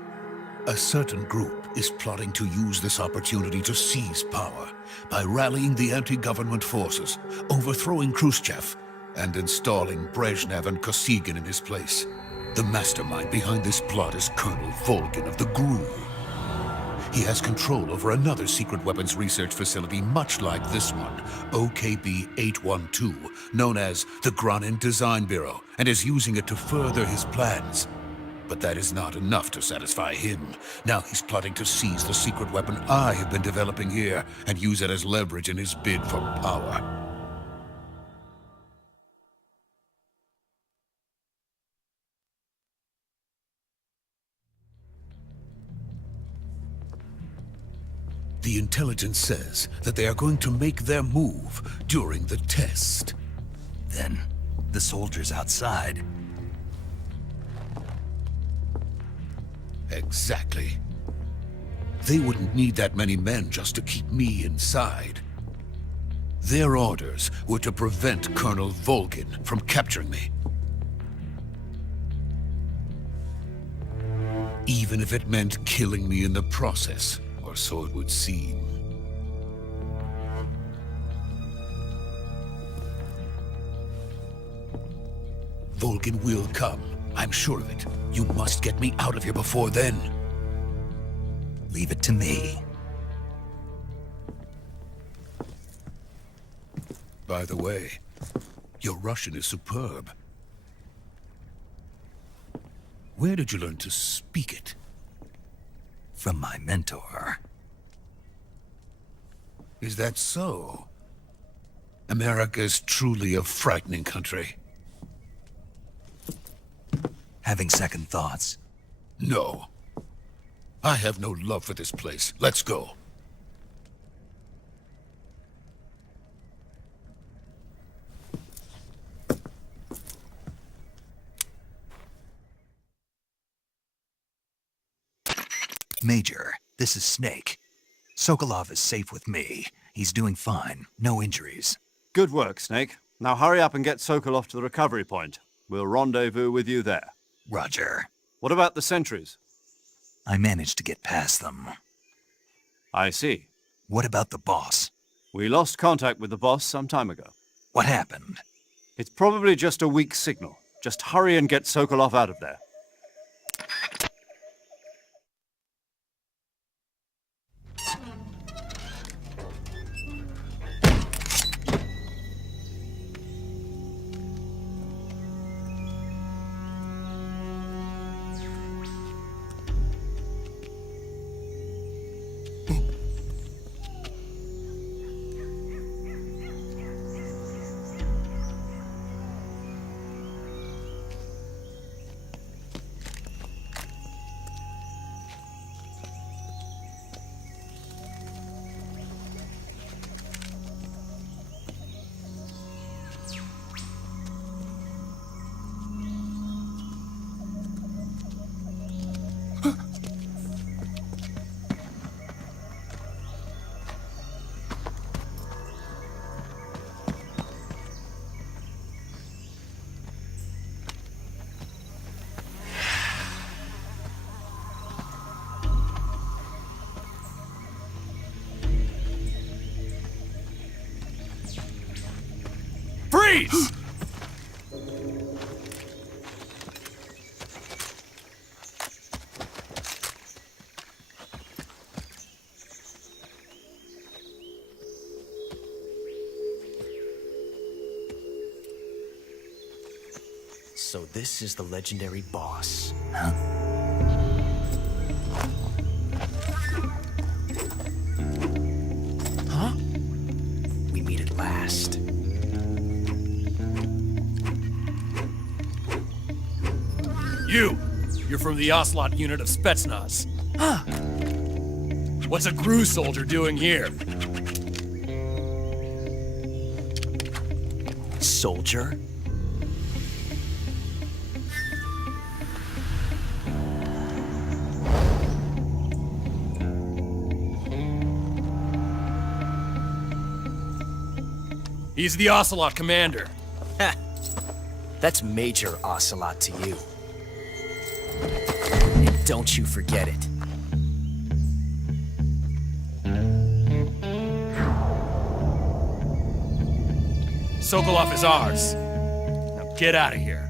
A certain group is plotting to use this opportunity to seize power by rallying the anti-government forces, overthrowing Khrushchev, and installing Brezhnev and Kosygin in his place. The mastermind behind this plot is Colonel Volgin of the GRU. he has control over another secret weapons research facility much like this one, OKB-812, known as the Granin Design Bureau, and is using it to further his plans. But that is not enough to satisfy him. Now he's plotting to seize the secret weapon I have been developing here and use it as leverage in his bid for power. The intelligence says that they are going to make their move during the test. Then, the soldiers outside. Exactly. They wouldn't need that many men just to keep me inside. Their orders were to prevent Colonel Volgin from capturing me. Even if it meant killing me in the process, or so it would seem. Volgin will come. I'm sure of it. You must get me out of here before then. Leave it to me. By the way, your Russian is superb. Where did you learn to speak it? From my mentor. Is that so? America is truly a frightening country. Having second thoughts? No. I have no love for this place. Let's go. Major, this is Snake. Sokolov is safe with me. He's doing fine. No injuries. Good work, Snake. Now hurry up and get Sokolov to the recovery point. We'll rendezvous with you there. Roger. What about the sentries? I managed to get past them. I see. What about the boss? We lost contact with the boss some time ago. What happened? It's probably just a weak signal. Just hurry and get Sokolov out of there. Freeze! So this is the legendary boss. Huh? Huh? We meet at last. You're from the Ocelot unit of Spetsnaz. Huh? What's a GRU soldier doing here? Soldier? He's the Ocelot commander. Ha! That's Major Ocelot to you. And don't you forget it. Sokolov is ours. Now get out of here.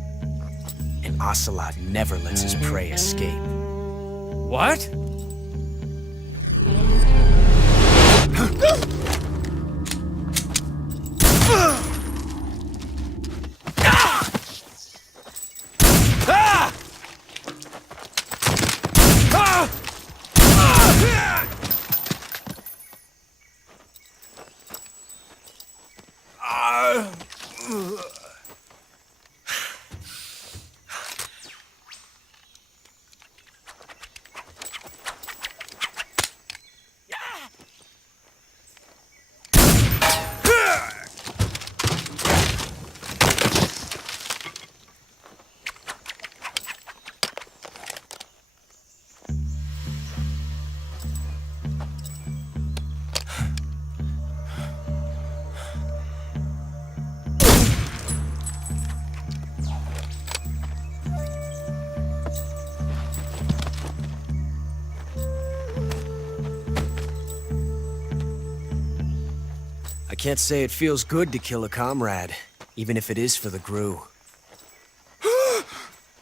And Ocelot never lets his prey escape. What? I can't say it feels good to kill a comrade, even if it is for the GRU.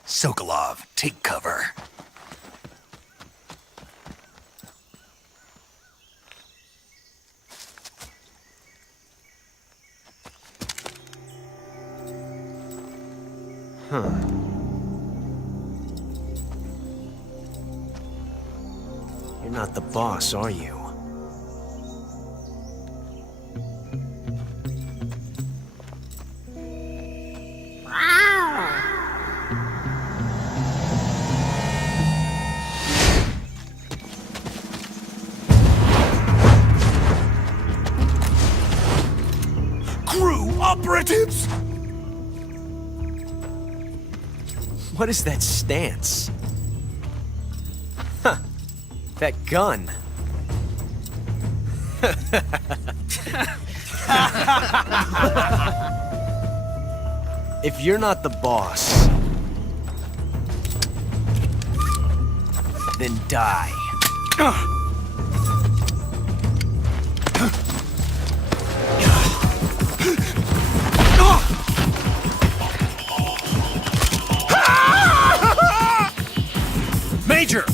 Sokolov, take cover. You're not the boss, are you? GRU operatives! What is that stance? Huh. That gun. If you're not the boss, then die. Major!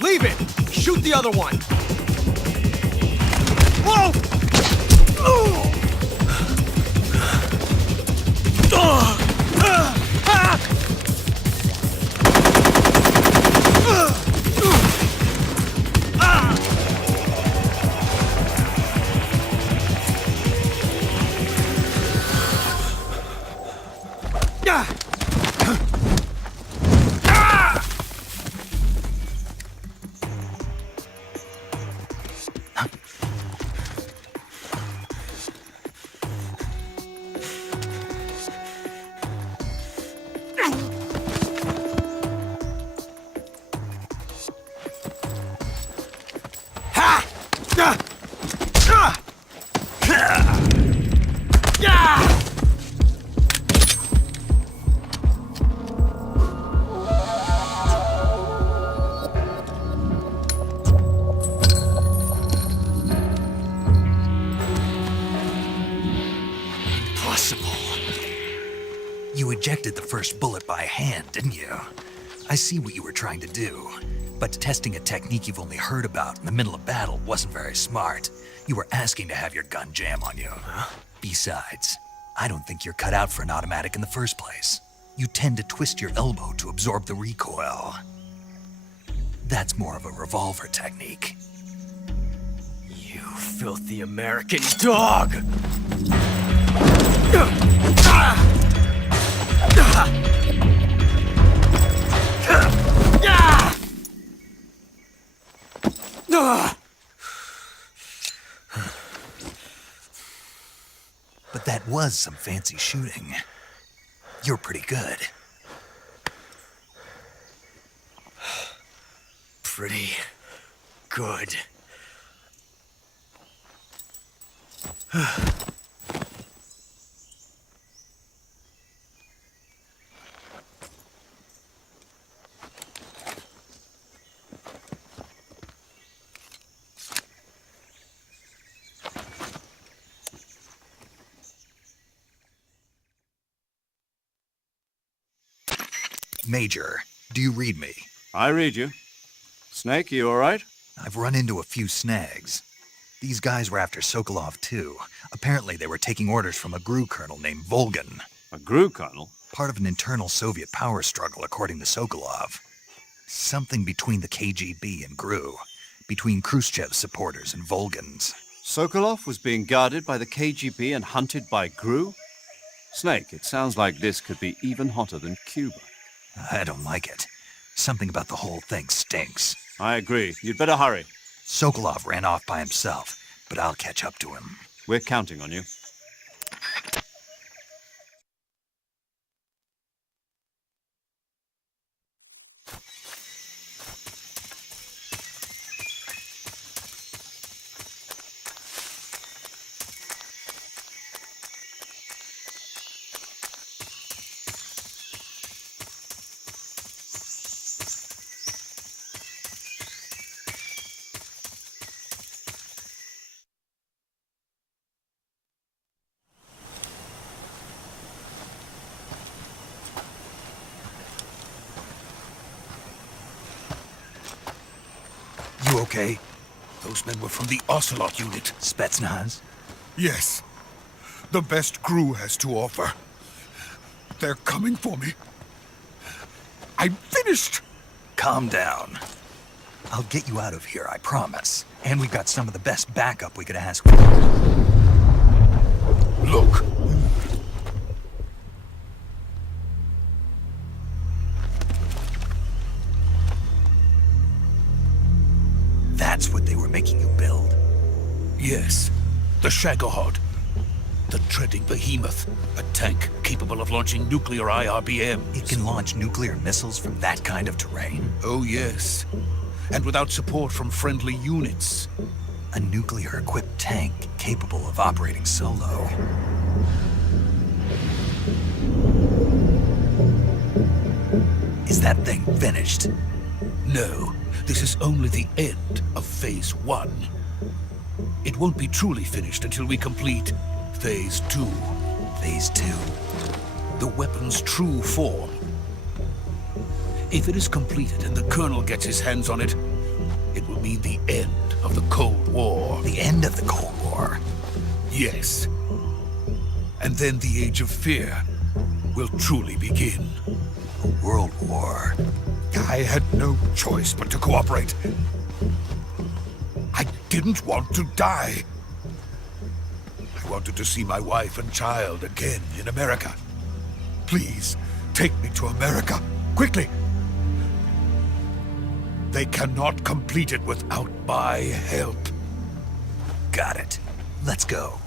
Leave it! Shoot the other one! Whoa! You ejected the first bullet by hand, didn't you? I see what you were trying to do, but testing a technique you've only heard about in the middle of battle wasn't very smart. You were asking to have your gun jam on you. Besides, I don't think you're cut out for an automatic in the first place. You tend to twist your elbow to absorb the recoil. That's more of a revolver technique. You filthy American dog! But that was some fancy shooting. You're pretty good. Pretty good. Major, do you read me? I read you. Snake, you all right? I've run into a few snags. These guys were after Sokolov too. Apparently they were taking orders from a GRU colonel named Volgan. A GRU colonel? Part of an internal Soviet power struggle, according to Sokolov. Something between the KGB and GRU. Between Khrushchev's supporters and Volgan's. Sokolov was being guarded by the KGB and hunted by GRU? Snake, it sounds like this could be even hotter than Cuba. I don't like it. Something about the whole thing stinks. I agree. You'd better hurry. Sokolov ran off by himself, but I'll catch up to him. We're counting on you. You okay? Those men were from the Ocelot unit. Spetsnaz? Yes. The best GRU has to offer. They're coming for me. I'm finished! Calm down. I'll get you out of here, I promise. And we've got some of the best backup we could ask for. Look. That's what they were making you build? Yes. The Shagohod. The treading behemoth. A tank capable of launching nuclear IRBMs. It can launch nuclear missiles from that kind of terrain? Oh, yes. And without support from friendly units. A nuclear-equipped tank capable of operating solo. Is that thing finished? No. This is only the end of Phase 1. It won't be truly finished until we complete Phase 2. Phase 2? The weapon's true form. If it is completed and the Colonel gets his hands on it, it will mean the end of the Cold War. The end of the Cold War? Yes. And then the Age of Fear will truly begin. A world war. I had no choice but to cooperate. I didn't want to die. I wanted to see my wife and child again in America. Please, take me to America, quickly. They cannot complete it without my help. Got it. Let's go.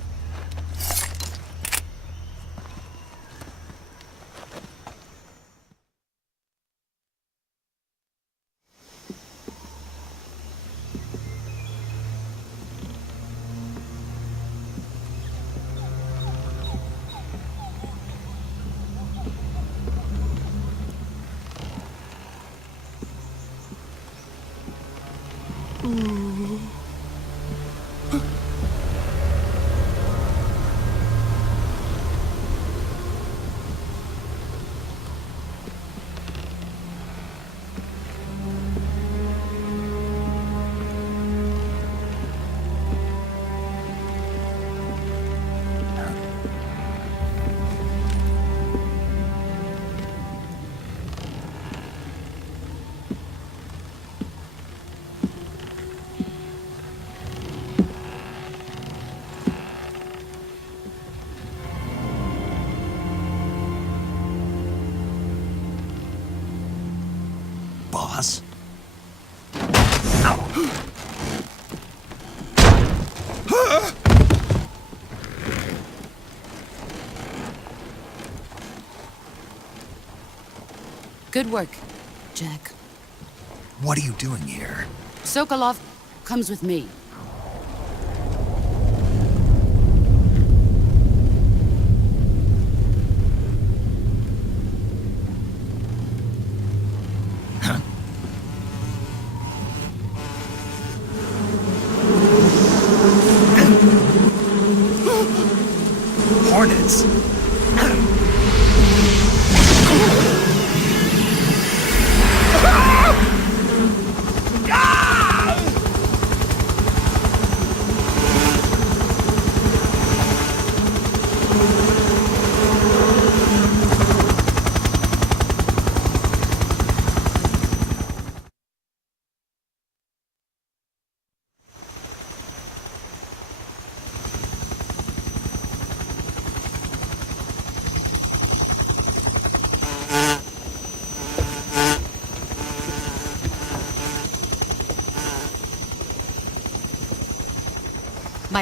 Boss? Good work, Jack. What are you doing here? Sokolov comes with me. Hornets?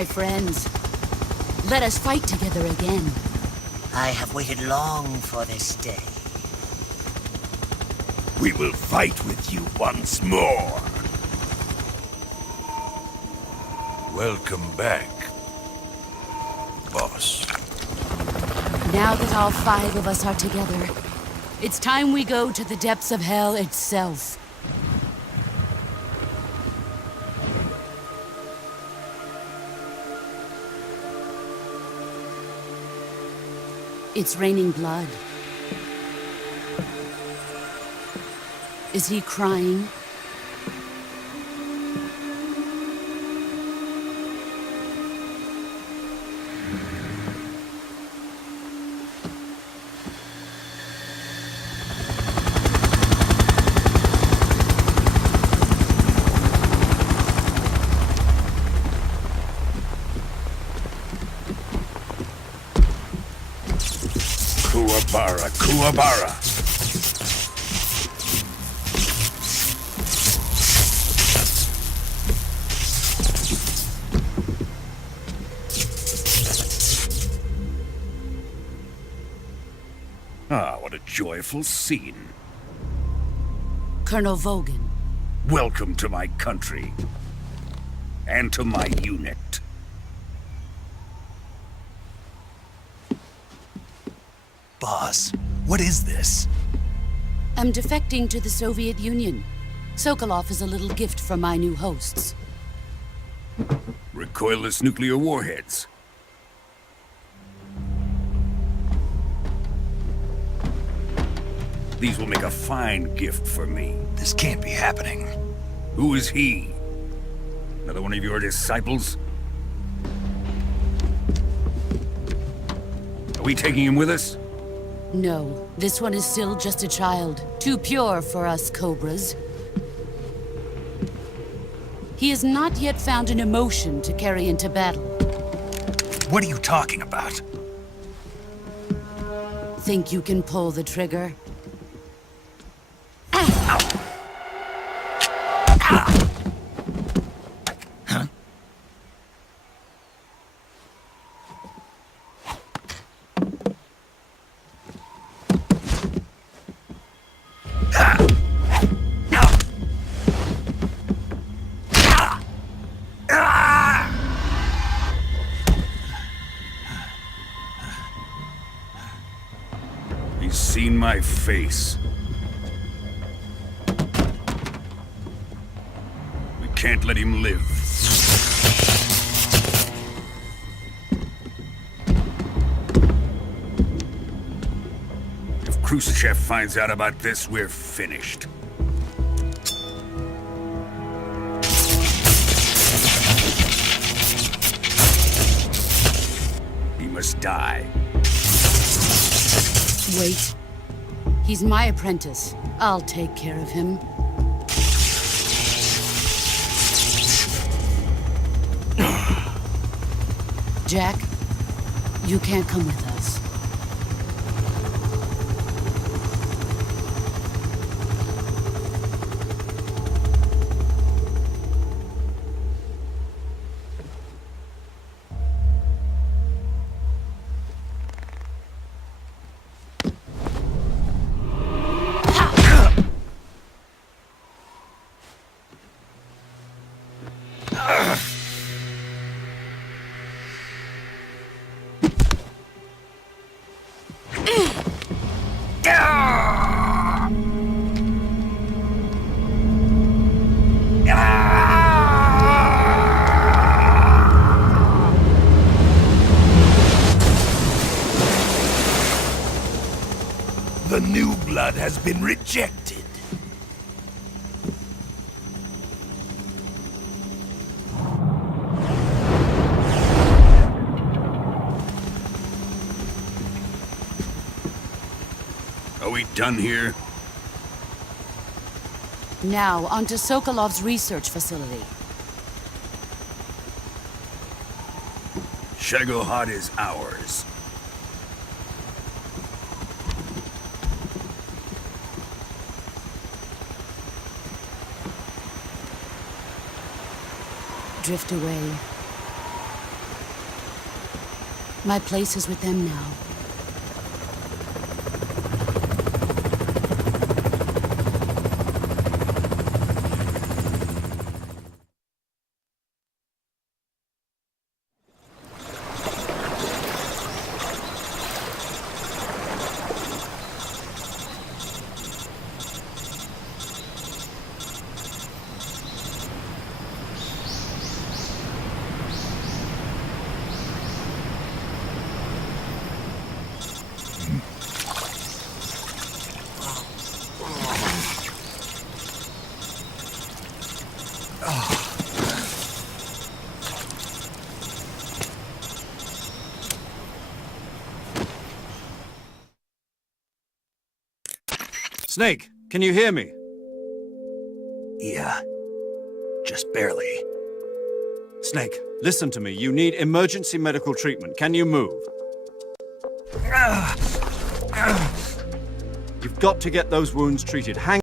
my friends. Let us fight together again. I have waited long for this day. We will fight with you once more. Welcome back, boss. Now that all 5 of us are together, it's time we go to the depths of hell itself. It's raining blood. Is he crying? Kuwabara, Kuwabara. Ah, what a joyful scene. Colonel Vogan. Welcome to my country. And to my unit. Boss, what is this? I'm defecting to the Soviet Union. Sokolov is a little gift from my new hosts. Recoilless nuclear warheads. These will make a fine gift for me. This can't be happening. Who is he? Another one of your disciples? Are we taking him with us? No, this one is still just a child. Too pure for us Cobras. He has not yet found an emotion to carry into battle. What are you talking about? Think you can pull the trigger? He's seen my face. We can't let him live. If Khrushchev finds out about this, we're finished. He must die. Wait. He's my apprentice. I'll take care of him. Jack, you can't come with us. The new blood has been rejected. Are we done here? Now, onto Sokolov's research facility. Shagohod is ours. Drift away. My place is with them now. Snake, can you hear me? Yeah. Just barely. Snake, listen to me. You need emergency medical treatment. Can you move? You've got to get those wounds treated. Hang